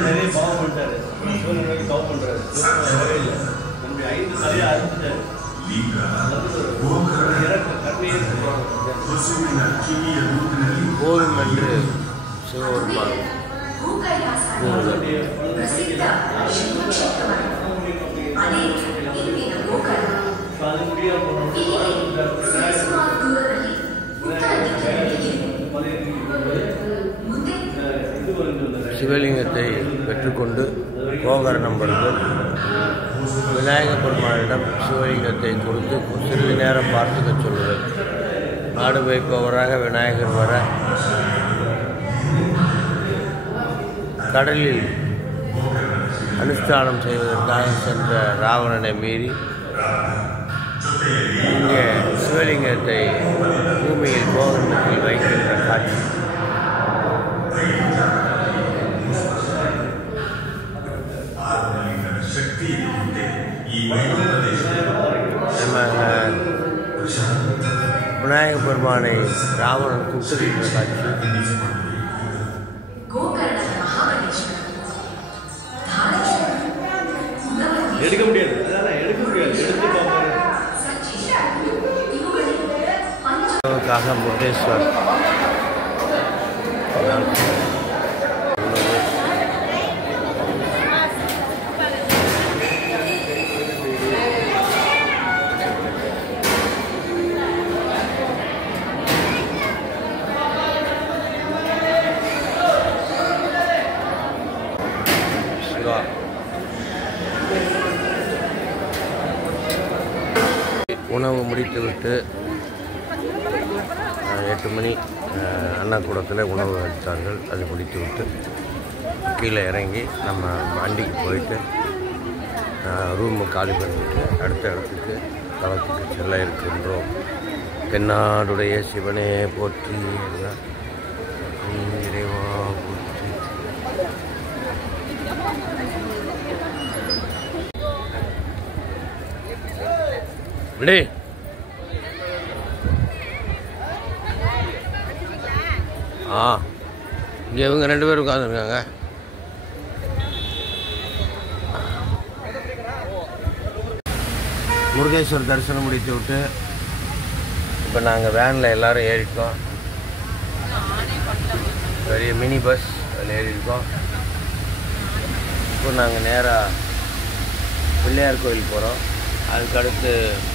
நிறைய பாவம் பண்ணிட்டாரு. சூரியனுக்கு தவம் பண்றாரு. இல்லை நம்முடைய 5 தலையை அறுத்துட்டாரு. போதும் என்று சிவபெருமான் சிவலிங்கத்தை பெற்றுக்கொண்டு கோகரணம் வருது. விநாயகப் பெருமானிடம் சிவலிங்கத்தை கொடுத்து சிறிது நேரம் பார்த்துக்க சொல்வது. நாடு வைப்பவராக விநாயகர் வர கடலில் அனுஷ்டானம் செய்வதற்காக சென்ற ராவணனை மீறி இங்கே சிவலிங்கத்தை பூமியில் கோகரணத்தில் வைக்கின்ற காட்சி. விநாயக பெருமானை ராவணன் கூப்பிடுகின்ற காட்சி. எடுக்க முடியாது. எடுக்க முடியாது. எடுத்து முருடேஸ்வர் சிவா உணவு முடித்துவிட்டு 8 மணி அண்ணாக்கூடத்தில் உணவு அளித்தார்கள். அது முடித்துவிட்டு கீழே இறங்கி நம்ம வண்டிக்கு போயிட்டு ரூமை காலி பண்ணிவிட்டு அடுத்த இடத்துக்கு தளத்துக்கு செல்ல இருக்கின்றோம். தென்னாடுடைய சிவனே போற்றி, இறைவா போற்றி. விடு இங்கே இவங்க 2 பேர் உட்காந்துருக்காங்க. முருகேஸ்வர் தரிசனம் முடித்து விட்டு இப்போ நாங்கள் வேனில் எல்லோரும் ஏறிட்டோம். பெரிய மினி பஸ் அதில் ஏறியிருக்கோம். இப்போ நாங்கள் நேராக பிள்ளையார் கோயில் போகிறோம். அதுக்கடுத்து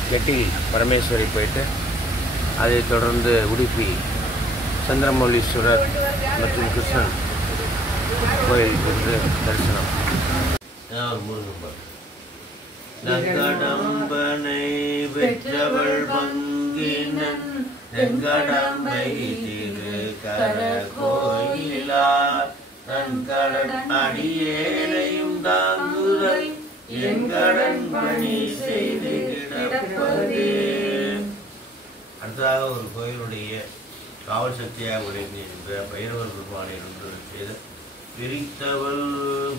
கெட்டில் பரமேஸ்வரி போயிட்டு அதை தொடர்ந்து உடுப்பி சந்திரமௌலீஸ்வரர் மற்றும் கிருஷ்ணன் கோயில் சென்று தரிசனம். நங்கடம்பனை வெற்றவள் பங்கினன் நெங்கடம்பை திரு கர கோயிலார் நன்கடன் அடியேனையும் தாங்குதல் எங்கடன் பணி செய்து கிடப்பதே. அடுத்ததாக ஒரு கோயிலுடைய காவல் சக்தியாக விளங்குகின்ற பைரவர் பெருமானை செய்த பிரித்தவள்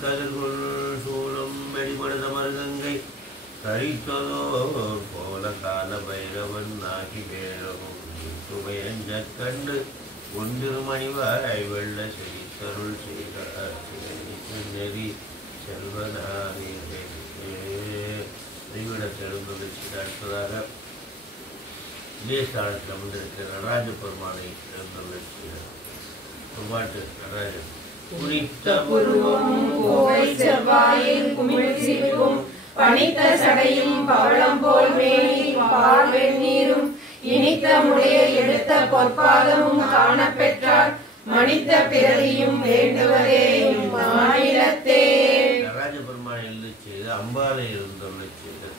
கதிர்கொள் சூலம் வெளிப்படுத மருதங்கை கரித்ததோர் போல கால பைரவன் ஆகி வேறவும் சுமையஞ்ச கண்டு ஒன்றிருமணிவாய் வெள்ள செழித்தருள் செய்த நெறி செல்வனாரி அறிவிடத்தெழும்பு அடுத்ததாக விஜயஸ்தானத்தில் அமர்ந்திருக்கிற நடராஜ பெருமானை எழுந்துள்ள பாட்டு. நடராஜன் குறித்த புருவமும் கோவை செவ்வாயின் குமிழ்சிவும் பனித்த சடையும் பவளம் போல் மேனி பால் வெந்நீரும் இனித்த முளையை எடுத்த பொற்பாதமும் காணப்பெற்றார் மனித பிறவியும் வேண்டுவதே மாநிலத்தே. நடராஜ பெருமானை எழுதி செய்து அம்பாலை எழுந்துள்ள செய்து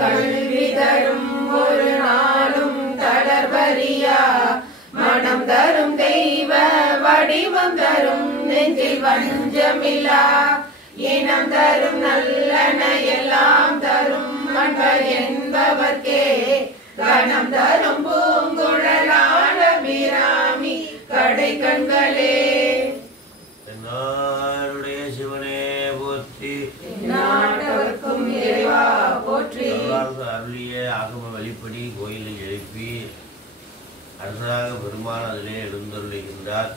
கல்வி தரும் ஒரு நாளும் தளர்வரியா மனம் தரும் தெய்வ வடிவம் தரும் நெஞ்சில் வஞ்சமில்லா இனம் தரும் நல்லன எல்லாம் தரும் மன்கள் என்பவர்க்கே கணம் தரும் பூங்குழலான பிராமி கடை கண்களே. நாருடைய சிவனே போற்றி நாட்டவர்க்கும் இறைவா போற்றி. அருளிய ஆகம வழிப்படி கோயிலில் எழுப்பி அரசாக பெருமான் அதிலே எழுந்தருளுகின்றார்.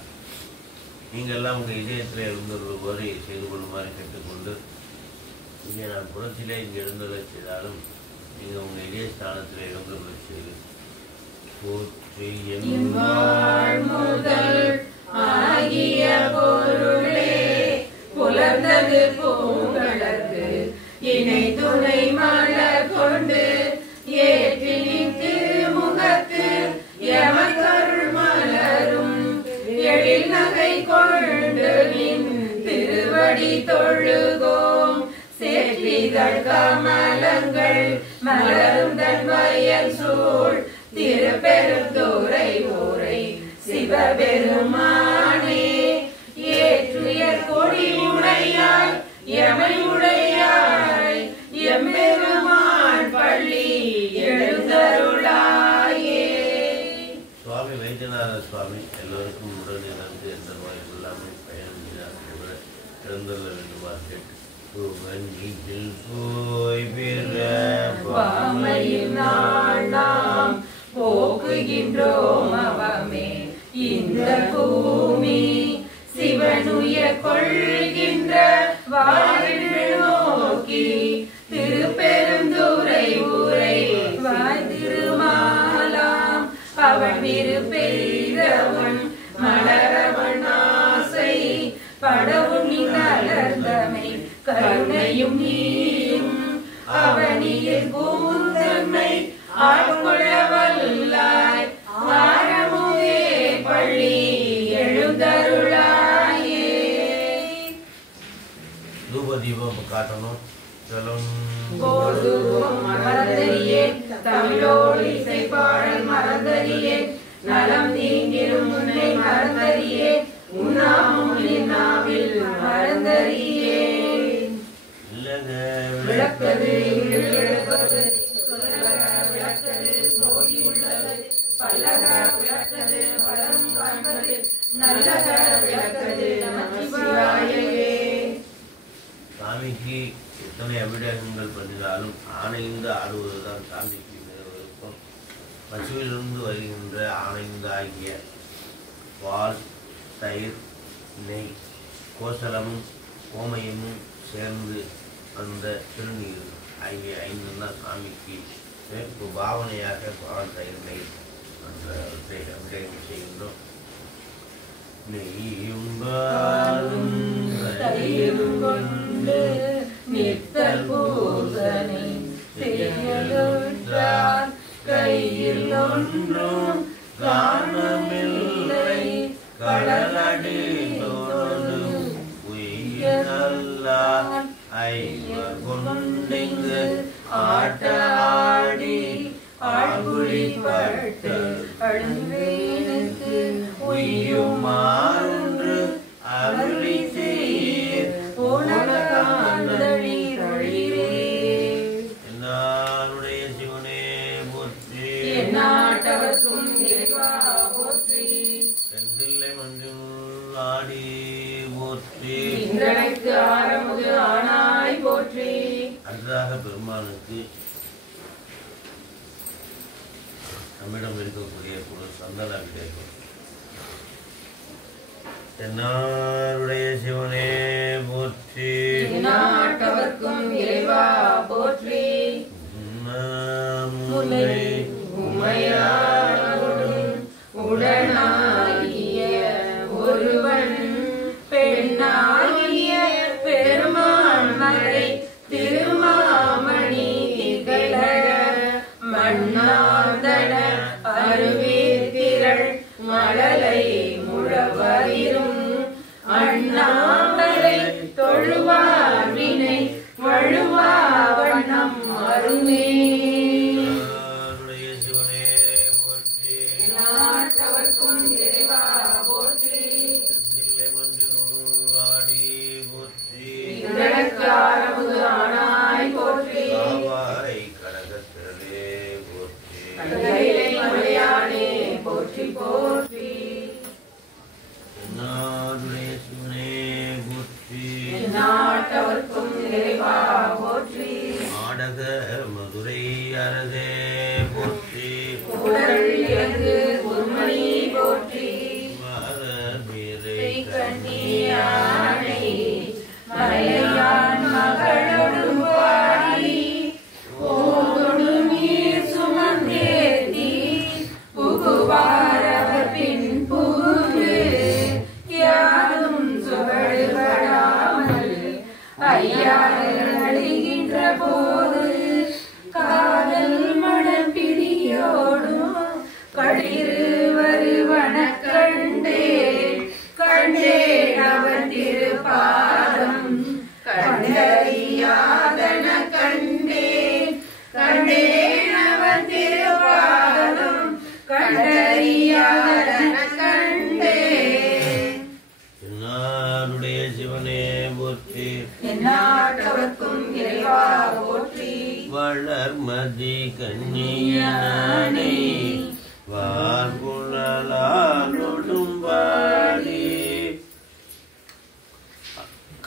நீங்கள் எல்லாம் உங்கள் இதயத்தில் எழுந்தருள்போது செய்து கொள்ளுமாறு கேட்டுக்கொண்டு, இங்கே நான் புறத்திலே இங்கே எழுந்தருள செய்தாலும் நீங்கள் உங்கள் இதய ஸ்தானத்தில் எழுந்தருள செய்து போற்றி முதல் ஆகிய பொருளே புலர்ந்தது பூங்கழற்கு இணை துணை மலர் கொண்டு ஏற்றி நின்று முகத்து எமக்கருள் மலரும் எழில் நகை கொண்டு நின் திருவடி தொழுகோம். சேற்றிதழ் கமலங்கள் மலரும் தன் வயல் சூழ் திருப்பெருந்துறை ஊரை சிவபெருமானே. ஏற்றுய கொடி உடையாய் எமை உடையாய் எம்பெருமான் பள்ளி எழுந்தருளாயே. சுவாமி வைத்தியநாத சுவாமி எல்லோருக்கும் உடனே நன்றி என்ற நோய் இல்லாமல் பயணம் செய்தார் எழுந்துள்ள வேண்டுமாறு கேட்டு போய் பிறமையில் நாம் போக்குகின்றோம் அவமே இந்த பூமி சிவனுய கொள்கின்ற வாழ்வு நோக்கி திருப்பெருந்துறை ஊரை வாய் திருமாலாம் அவன் விருப்பெய்தவன் மலரவன் ஆசை படவும் நிகழ்ந்தமை கருணையும் நீயும் அவனியில் கூந்தன்மை ஆட்கொள்ள வல்லாய் ஆரமுவே பள்ளி எழுந்தருளாயே. தூபதீபம் காட்டணும். மறந்தறியே தமிழோடு இசைப்பாடல் மறந்தறியே நலம் தீங்கிலும் உன்னை மறந்தறியே உண்ணாமும் நாவில் மறந்தறியே. விளக்கது எழுப்பது விளக்கது நோய் உள்ளது பல்லக விளக்கது பலம் காண்பது நல்லக விளக்கது நமச்சிவாயே. சாமிக்கு எத்தனை அபிடேகங்கள் பண்ணினாலும் ஆணைந்து ஆடுவதுதான் சாமிக்கு விருப்பம். பசுவிலிருந்து வருகின்ற ஆணைந்து ஆகிய பால் தயிர் நெய் கோசலமும் கோமயமும் சேர்ந்து அந்த திருநீர் ஆகிய 5 தான் சாமிக்கு பாவனையாக பால் தயிர்மை என்ற அபிஷேகம் செய்கின்றோம். நெய்யும் பாலும் தயிரும் கொண்டு நித்தல் பூசனை செய்யலுற்றார் கையில் ஒன்றும் காணமில்லை கடலடி தோடு உயிரல்லார் ஐவர் கொண்டிங்கு ஆட்ட ஆடி ஆழ்குழிப்பட்டு அழுவேனுக்கு உய்யுமாறு அருளி செய்ய உனகாந்தளி தொழிலே. என்னாருடைய சிவனே போற்றி, எந்நாட்டவர்க்கும் இறைவா போற்றி, செந்தில்லை மஞ்சுள் ஆடி போற்றி, இந்திரனுக்கு ஆரமுது ஆனாய் போற்றி. அடுத்ததாக பெருமானுக்கு நம்மிடம் இருக்கக்கூடிய சந்தன அபிஷேகம். என்னாருடைய சிவனே போற்றி, எந்நாட்டவர்க்கும் இறைவா போற்றி. முலை உமையாளோடும் உடனாகிய ஒருவன் பெண்ணாகிய பெருமான் மறை திருமாமணி திகழ மண்ணாந்தன அருவேத்திரள் மழலை முழவயிரும் அண்ணாமலை தொழுவார் வினை வழுவா வண்ணம் அருமே. சிவனே போற்றி, நாட்டவர்க்கும் இறைவா போற்றி, செந்தில்லை மஞ்சுள் ஆடி போற்றி, இந்திரனுக்கு ஆரமுது ஆனாய் போற்றி, காவாய் கடகத்திரளே போற்றி, கைலை மலையானே போற்றி போற்றி. என்னாருடைய சிவனே போற்றி, நாட்டவர்க்கும் இறைவா போற்றி, ஆடக மதுரை அரசே போற்றி, உடல் இறங்கு குருமணி போற்றி, மரபிரை கண்ணியானை மலையான் மகளொடும் பாடி ஓதொடு நீர் சுமந்தேத்தி புகுவாரவர் பின் புகுந்து யாரும் சுவடுபடாமல் ஐயாறு அழிகின்ற போது காதல் மணப்பிடியோடும் களிறு வருவன கண்டேன் கண்டேன் அவன் திருப்பாதம் கண்டறியாதன கண்டேன் கண்டேன் அவன் திருப்பாதம் கண்டறியாதன கண்டேன். என்னாருடைய சிவனே போற்றி, எந்நாட்டவர்க்கும் இறைவா போற்றி, வளர்மதி கண்ணியானை வார்குழலாலொடும் பாடி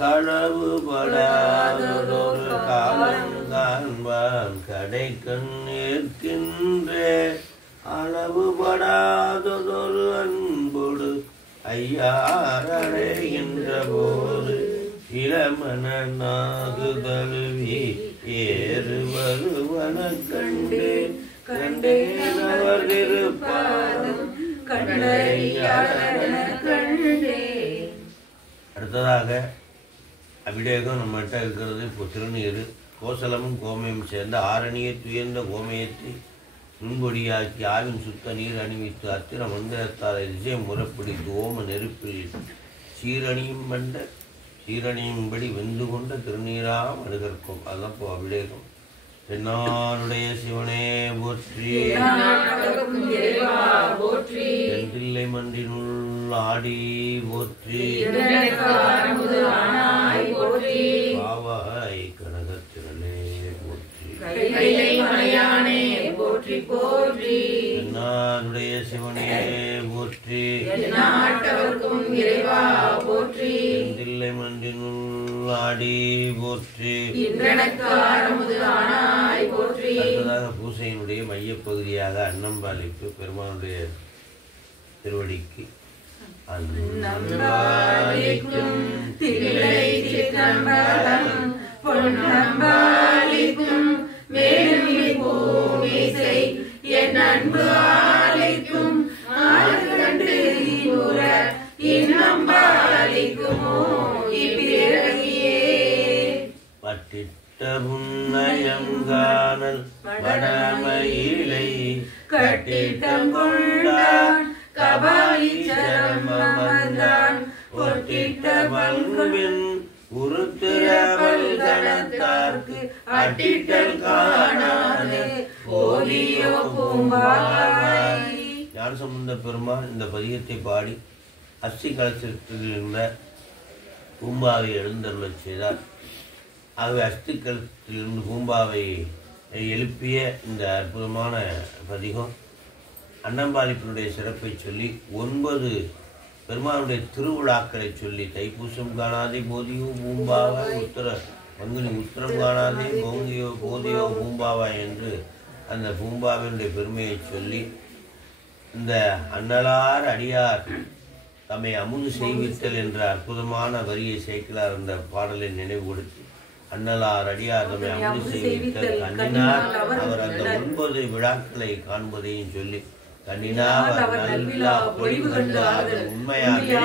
களவு படாதொரு காலம் காண்பான் கடை கண் ஏற்கின்ற அளவு படாதொரு அன்பொடு ஐயாரடைகின்ற போது இளமன நாகு தழுவி ஏறு வருவன கண்டேன் கண்டேன் அவர் இருப்பாதும் கண்டறியாதன கண்டேன். அடுத்ததாக அபிஷேகம் நம்மகிட்ட இருக்கிறது. இப்போ திருநீர் கோசலமும் கோமயம் சேர்ந்த ஆரணியை துயர்ந்த கோமயத்தை நுண்பொடியாக்கி ஆவின் சுத்த நீர் அணிவித்து அத்திர மந்திரத்தால் திசையை முறப்பிடித்து ஓம நெருப்பில் சீரணியும் வந்த சீரணியும்படி வெந்து கொண்ட திருநீராம் அணுகற்கும். அதுதான் இப்போ அபிஷேகம். தென்னாருடைய சிவனே போற்றி, தென்றில்லை மன்றினுள் ஆடி போற்றி, பாவாய் கனகத்திரளே போற்றி, தென்னாருடைய சிவனே போற்றி, தென்றில்லை மன்றினுள் ஆடி போற்றி. அடுத்ததாக பூசையினுடைய மையப்பகுதியாக அன்னம்பாளிப்பு பெருமானுடைய திருவடிக்கு அன்னம்பாளிக்கும் தில்லை சிற்றம்பலம் பொன்னம்பாளிக்கும் வேலுமி பூவி இசை என் அன்பு ஆலைக்கும் ஆறு கண்டு இன்புற இன்னும் பாலிக்குமோ இப்பிறவியே. பட்டிட்ட புன்னயம் காணல் வடமயிலை கட்டிட்டம் கொண்டான் கபாலீச்சரம் அமர்ந்தான் ஒட்டிட்ட பல்குவின் உருத்திர பல்கணத்தார்க்கு அட்டிட்டல் காணாது ஓதியோ பூம்பாய். ஞானசம்பந்த பெருமான் இந்த பதிகத்தை பாடி அஸ்தி கலசத்தில் இருந்த பூம்பாவை எழுந்தருளச் செய்தார். ஆகவே அஸ்தி கலசத்திலிருந்து பூம்பாவை எழுப்பிய இந்த அற்புதமான பதிகம் அன்னம்பாளிப்பினுடைய சிறப்பை சொல்லி 9 பெருமானுடைய திருவிழாக்களை சொல்லி தைப்பூசம் காணாதே போதியோ பூம்பாவா, பங்குனி உத்திரம் காணாதே போதியோ பூம்பாவா என்று அந்த பூம்பாவினுடைய பெருமையை சொல்லி இந்த அன்னலார் அடியார் தம்மை அமுது செய்வித்தல் என்ற அற்புதமான வரியை சேர்க்கிறார். அந்த பாடலை நினைவுபடுத்தி அன்னலார் அடியார் தம்மை அமுது செய்வித்தல் கண்ணினார் அவர் அந்த 9 விழாக்களை காண்பதையும் சொல்லி கண்ணினார் நல்விழா பொழிவு கண்டு ஆதல் உண்மையாக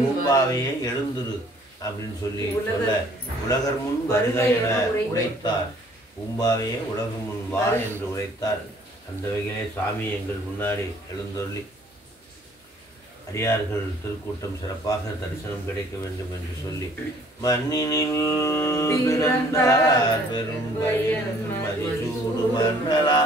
பூம்பாவையே எழுந்துரு அப்படின்னு சொல்லி சொல்ல உலகர் முன் வருக என உரைத்தார். பூம்பாவையே உலகம் முன் வா என்று உரைத்தார். அந்த வகையிலே சாமி எங்கள் முன்னாடி எழுந்தொள்ளி அடியார்கள் திருக்கூட்டம் சிறப்பாக தரிசனம் கிடைக்க வேண்டும் என்று சொல்லி மண்ணினில் பிறந்தார் பெரும் மதிசூடு மன்னலா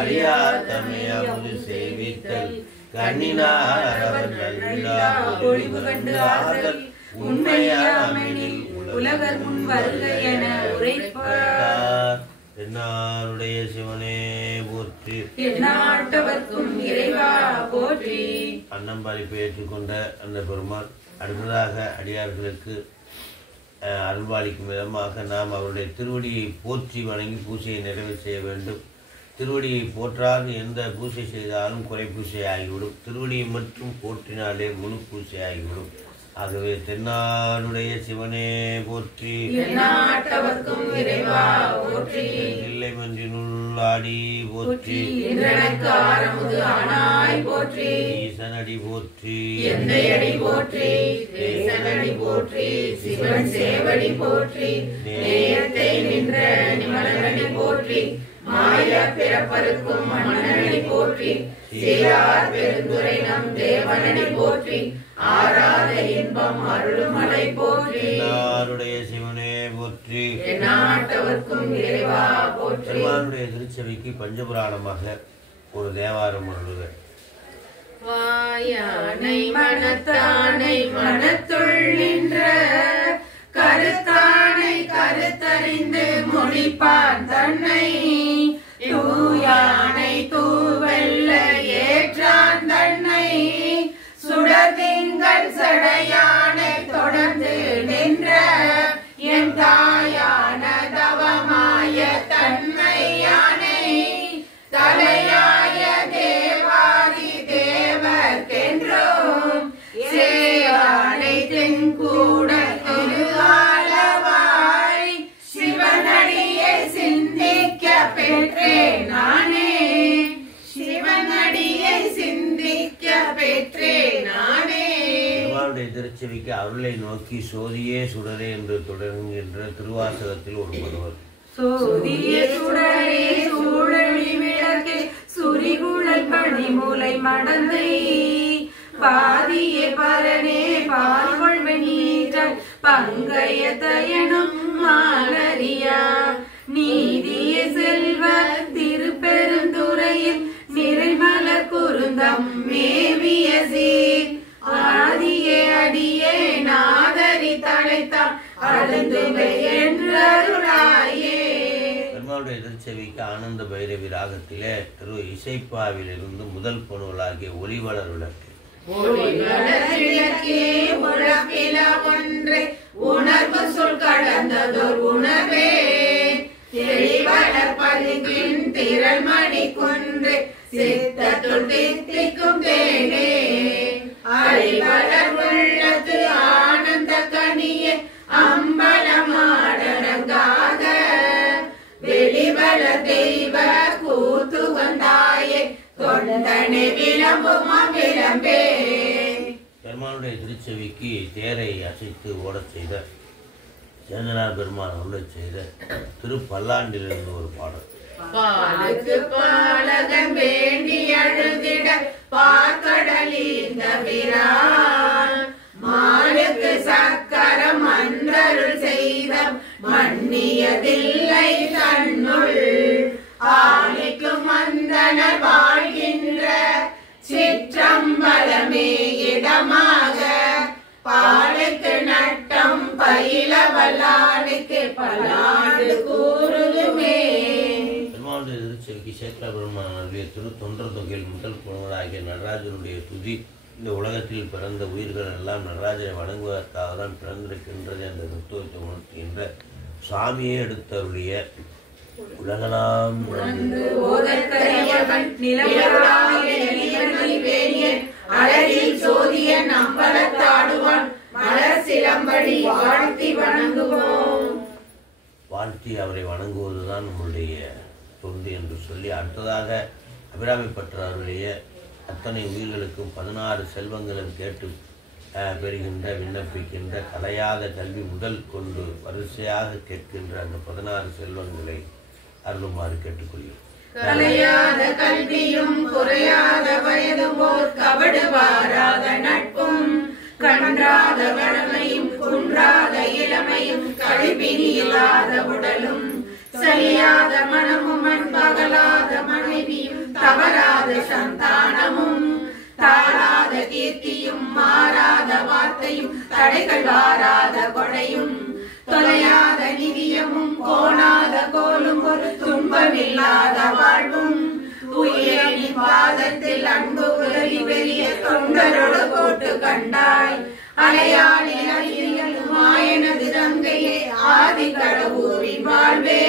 அடியார் தம்மை அமுது செய்வித்தல் கண்ணினார் அவர் நல்விழா பொழிவு கண்டு ஆதல் உண்மையாமெனில் உலகர் முன் வருக என உரைப்பார். என்னாருடைய சிவனே போற்றி, எந்நாட்டவர்க்கும் இறைவா போற்றி. அன்னம்பாளிப்பை ஏற்றுக்கொண்ட அந்த பெருமான் அடுத்ததாக அடியார்களுக்கு அருள்பாலிக்கும் விதமாக நாம் அவருடைய திருவடியை போற்றி வணங்கி பூஜையை நிறைவு செய்ய வேண்டும். திருவடியை போற்றாது எந்த பூஜை செய்தாலும் குறை பூஜை ஆகிவிடும். திருவடியை மட்டும் போற்றினாலே முழு பூஜை ஆகிவிடும். ஆகவே தென்னாடுடைய சிவனே போற்றி, எந்நாட்டவர்க்கும் இறைவா போற்றி. இல்லை மன்றினுள்ளாடி போற்றி, இன்றனக்கு ஆரமுது ஆனாய் போற்றி. ஈசனடி போற்றி, எந்தையடி போற்றி. தேசனடி போற்றி. சிவன் சேவடி போற்றி. நேயத்தை நின்ற நிமலனடி போற்றி. மாய பிறப்பருக்கும் மன்னனடி போற்றி. சீரார் பெருந்துரை நம் தேவனடி போற்றி. ஆராத இன்பம் அருளுமலை போற்றி. என்னாருடைய சிவனே போற்றி, எந்நாட்டவர்க்கும் இறைவா போற்றி. பெருமானுடைய திருச்சபைக்கு பஞ்சபுராணமாக ஒரு தேவாரம் அருளுக. வாயானை மனத்தானை மனத்துள் நின்ற கருத்தானை கருத்தறிந்து முடிப்பான் தன்னை தூயானை தூவெல்ல ஏற்றான் தன்னை சுடதிங்கள் சடையானை தொடர்ந்து நின்ற என் தாயான தவமாய தன்மையானை தலையாய தேவாதி தேவர்க்கென்றும் சேயானை தென்கூட திருவாளவாய் சிவனடியை சிந்திக்க பெற்றேன் நானே. சிவனடியை சிந்திக்க பெற்றேன் நானே. பெருமானுடைய திருச்சபைக்கு அருளை நோக்கி சோதியே சுடரே என்று தொடங்குகின்ற திருவாசகத்தில் ஒரு பருவர். சோதிய சுடரே சூழலி விளக்கே சுரிகுழல் பணிமூலை மடந்தை பாதிய பரனே பால்கொள் வெண்ணீற்றல் பங்கைய தயனும் மாலரியா நீதிய செல்வ திருப்பெருந்துறையில் நிறைமலர் குருந்தம் மேவிய சீர் ஆதியே அடியே நாதரி தழைத்தான் அழுந்துமை என்று அருளாயே. பெருமாளுடைய திருச்சபைக்கு ஆனந்த பைரவி ராகத்திலே திரு இசைப்பாவிலிருந்து முதல் பொருளாகிய ஒளிவளர் விளக்கு. ஒன்றை உணர்வு சொல் கடந்ததோர் உணவே தெளிவளர் பதுங்கின் திரள்மணி கொன்று சித்தத்துள் தித்திக்கும் தேனே அறிவளர் உள்ளத்து ஆனந்த கனியே அம்பலமாடரங்காக வெளிவளர் தெய்வ கூ விளம்புமாம் விளம்பே. பெருமானுடைய திருச்செவிக்கு தேரை அசைத்து ஓடச் செய்த சேந்தனார் பெருமான் அருளச் செய்த திருப்பல்லாண்டிலிருந்து ஒரு பாடல். பாலுக்கு பாலகன் வேண்டி அழுதிட பார்க்கடலீந்த பிரான், மாலுக்கு சக்கரம் அந்தருள் செய்த மன்னியதில்லை தன்னுள், ஆளுக்கும் மந்தனர் வாழ்கின்ற சிற்றம்பலமே இடமாக, பாலுக்கு நட்டம் பயில வல்லானுக்கு பல்லாண்டு கூறுதுமே. பெருமானுடைய திருச்செவிக்கு சேக்கல பெருமான் அருளிய திருத்தொண்டர் தொகையில் முதல் புலவராகிய நடராஜனுடைய துதி இந்த உலகத்தில் பிறந்த உயிர்கள் எல்லாம் நடராஜனை வணங்குவதற்காக தான் பிறந்திருக்கின்றது என்ற தத்துவத்தை உணர்த்துகின்ற சாமியை எடுத்தருடைய உலகலாம் அழகில் சோதியன் அம்பலத்தாடுவான் மலர் சிலம்படி வாழ்த்தி வணங்குவோம். வாழ்த்தி அவரை வணங்குவதுதான் நம்முடைய தொண்டு என்று சொல்லி அடுத்ததாக அபிராமி பற்றாருடைய அத்தனை உயிர்களுக்கும் 16 செல்வங்களும் கேட்டு பெறுகின்ற விண்ணப்பிக்கின்ற கலையாத கல்வி முதல் கொண்டு வரிசையாக கேட்கின்ற அந்த 16 செல்வங்களை அருளுமாறு கேட்டுக்கொள்கிறோம். கலையாத கல்வியும் குறையாத வயதும் ஓர் கபடு வாராத நட்பும் கன்றாத வளமையும் குன்றாத இளமையும் கழிப்பினி இல்லாத உடலும் சரியாத மனமும் அன்பகலாத மனைவியும் தவறாத சந்தானமும் தாராத கீர்த்தியும் மாறாத வார்த்தையும் தடைகள் வாராத கொடையும் தொலையாத நிதியமும் கோணாத கோலும் ஒரு துன்பமில்லாத வாழ்வும் தூயனி பாதத்தில் அன்பு உதவி பெரிய தொண்டரோடு போட்டு கண்டாய் அலையாளி அறியலும் மாயனது தங்கையே ஆதி கடவுரின் வாழ்வே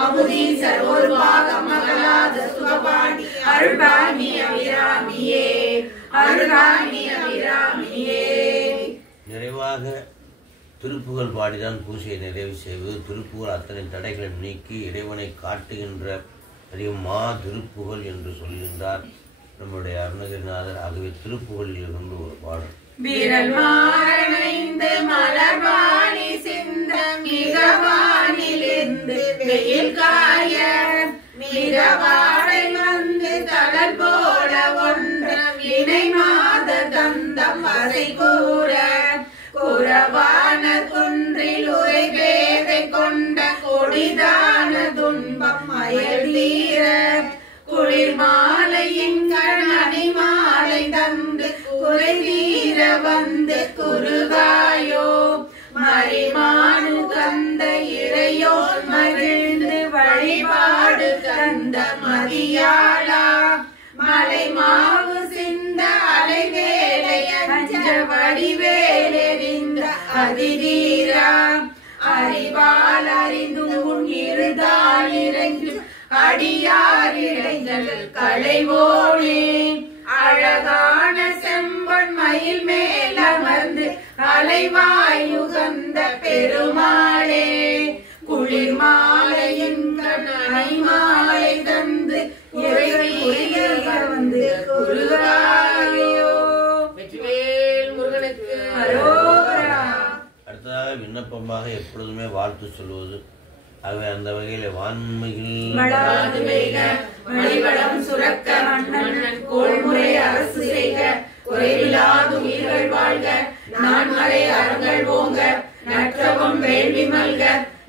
அமுதீசர் ஒரு பாகம் மகளாத சுகபாணி அருள்பாணி அபிராமியே அருள்பாணி அபிராமியே. நிறைவாக திருப்புகழ் பாடிதான் பூசையை நிறைவு செய்வது. திருப்புகழ் அத்தனை தடைகளை நீக்கி இறைவனை காட்டுகின்ற மா திருப்புகழ் என்று சொல்கின்றார் நம்முடைய அருணகிரிநாதர். ஆகவே திருப்புகழில் இருந்து ஒரு பாடல். விரல் மாறணைந்து மலர்வாணி சிந்த மிகவானிலிருந்து வெயில் காய மிகவாடை வந்து தளல் போல ஒன்ற வினை மாத தந்தம் அசை கூற குறவான குன்றில் உரை வேதை கொண்ட கொடிதான துன்பம் அயல் தீர குளிர் மாலையின் கண்ணனை மாலை தந்து குறை தீர வந்து குருகாயோ மறிமானு கந்த இறையோர் மகிழ்ந்து வழிபாடு கந்த மதியாளா மலை மாவு சிந்த அலைவேலை அஞ்ச வடிவேலெறிந்த அதிதீரா அறிவால் அறிந்தும் உன் இருதால் இறைஞ்சும் அடியார் இடைஞ்சல் களைவோனே அழகான செம்பன் மயில் மேல் அமர்ந்து அலைவாய் உகந்த பெருமாளே குளிர் மாலையின் கண்ணனை மாலை தந்து வந்து குருகாயோ. வெற்றிவேல் முருகனுக்கு அரோகரா. அடுத்ததாக விண்ணப்பமாக எப்பொழுதுமே வாழ்த்து சொல்வது. ஆகவே அந்த வகையில வான்மையில் மணிவளம் சுரக்க மன்னன் கோள்முறை அரசு செய்க குறைவில்லாத உயிர்கள் வாழ்க நான்மறை அறங்கள் ஓங்க நற்றவம் வேள்வி மல்க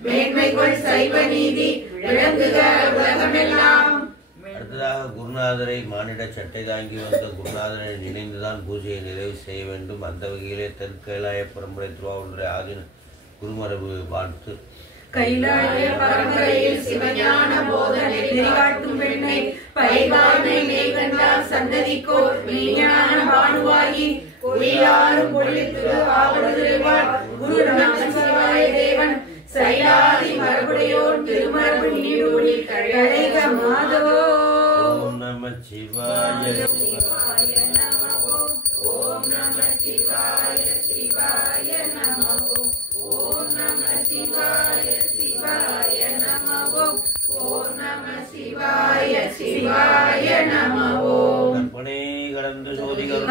மேன்மைகள் சைவ நீதி விளங்குக உலகமெல்லாம். அடுத்ததாக குருநாதரை மானிட சட்டை தாங்கி வந்த குருநாதரை நினைந்துதான் பூஜையை நிறைவு செய்ய வேண்டும். அந்த வகையிலே தெற்கைலாய பரம்பரை திருவாவூரை ஆதின குருமரபு வாழ்த்து. கைலாய பரம்பரையில் சிவஞான போதனை நெறிகாட்டும் பெண்ணை பைவானை மேகண்டார் சந்ததிக்கோ மெய்ஞான பானுவாகி கொடியாரும் பொழித்து ஆவடுவார் குரு நம சிவாய தேவன் சைலாதி மரபுடையோர் திருமரபு நீடூழி கழைக மாதவோ. ஓம் நம சிவாய ஓம் நம சிவாய சிவாய நமோ ஓம் நம சிவாய சிவாய நமோ ஓம் நம சிவாய சிவாய நமோ. கற்பனை கலந்து சோதிகள்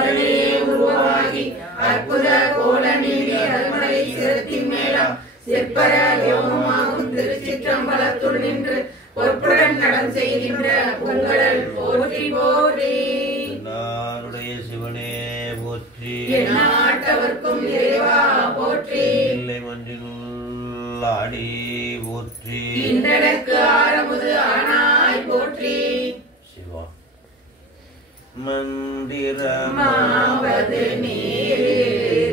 உருவாகி அற்புத கோல நீடி அருமலை சிரத்தின் மேலம் சிற்பர யோகமாகும் திருச்சிற்றம்பலத்துள் நின்று பொற்புடன் நடம் செய்கின்ற பொங்கல் போற்றி போற்றி. நாளுடைய சிவனே போற்றி. நாட்டவர்க்கும் இறைவா போற்றி. இல்லை மன்றில் ஆடி போற்றி. இன்றெனக்கு ஆரமுது ஆனாய் போற்றி. சிவா மந்திரமாவது மாவது நீர்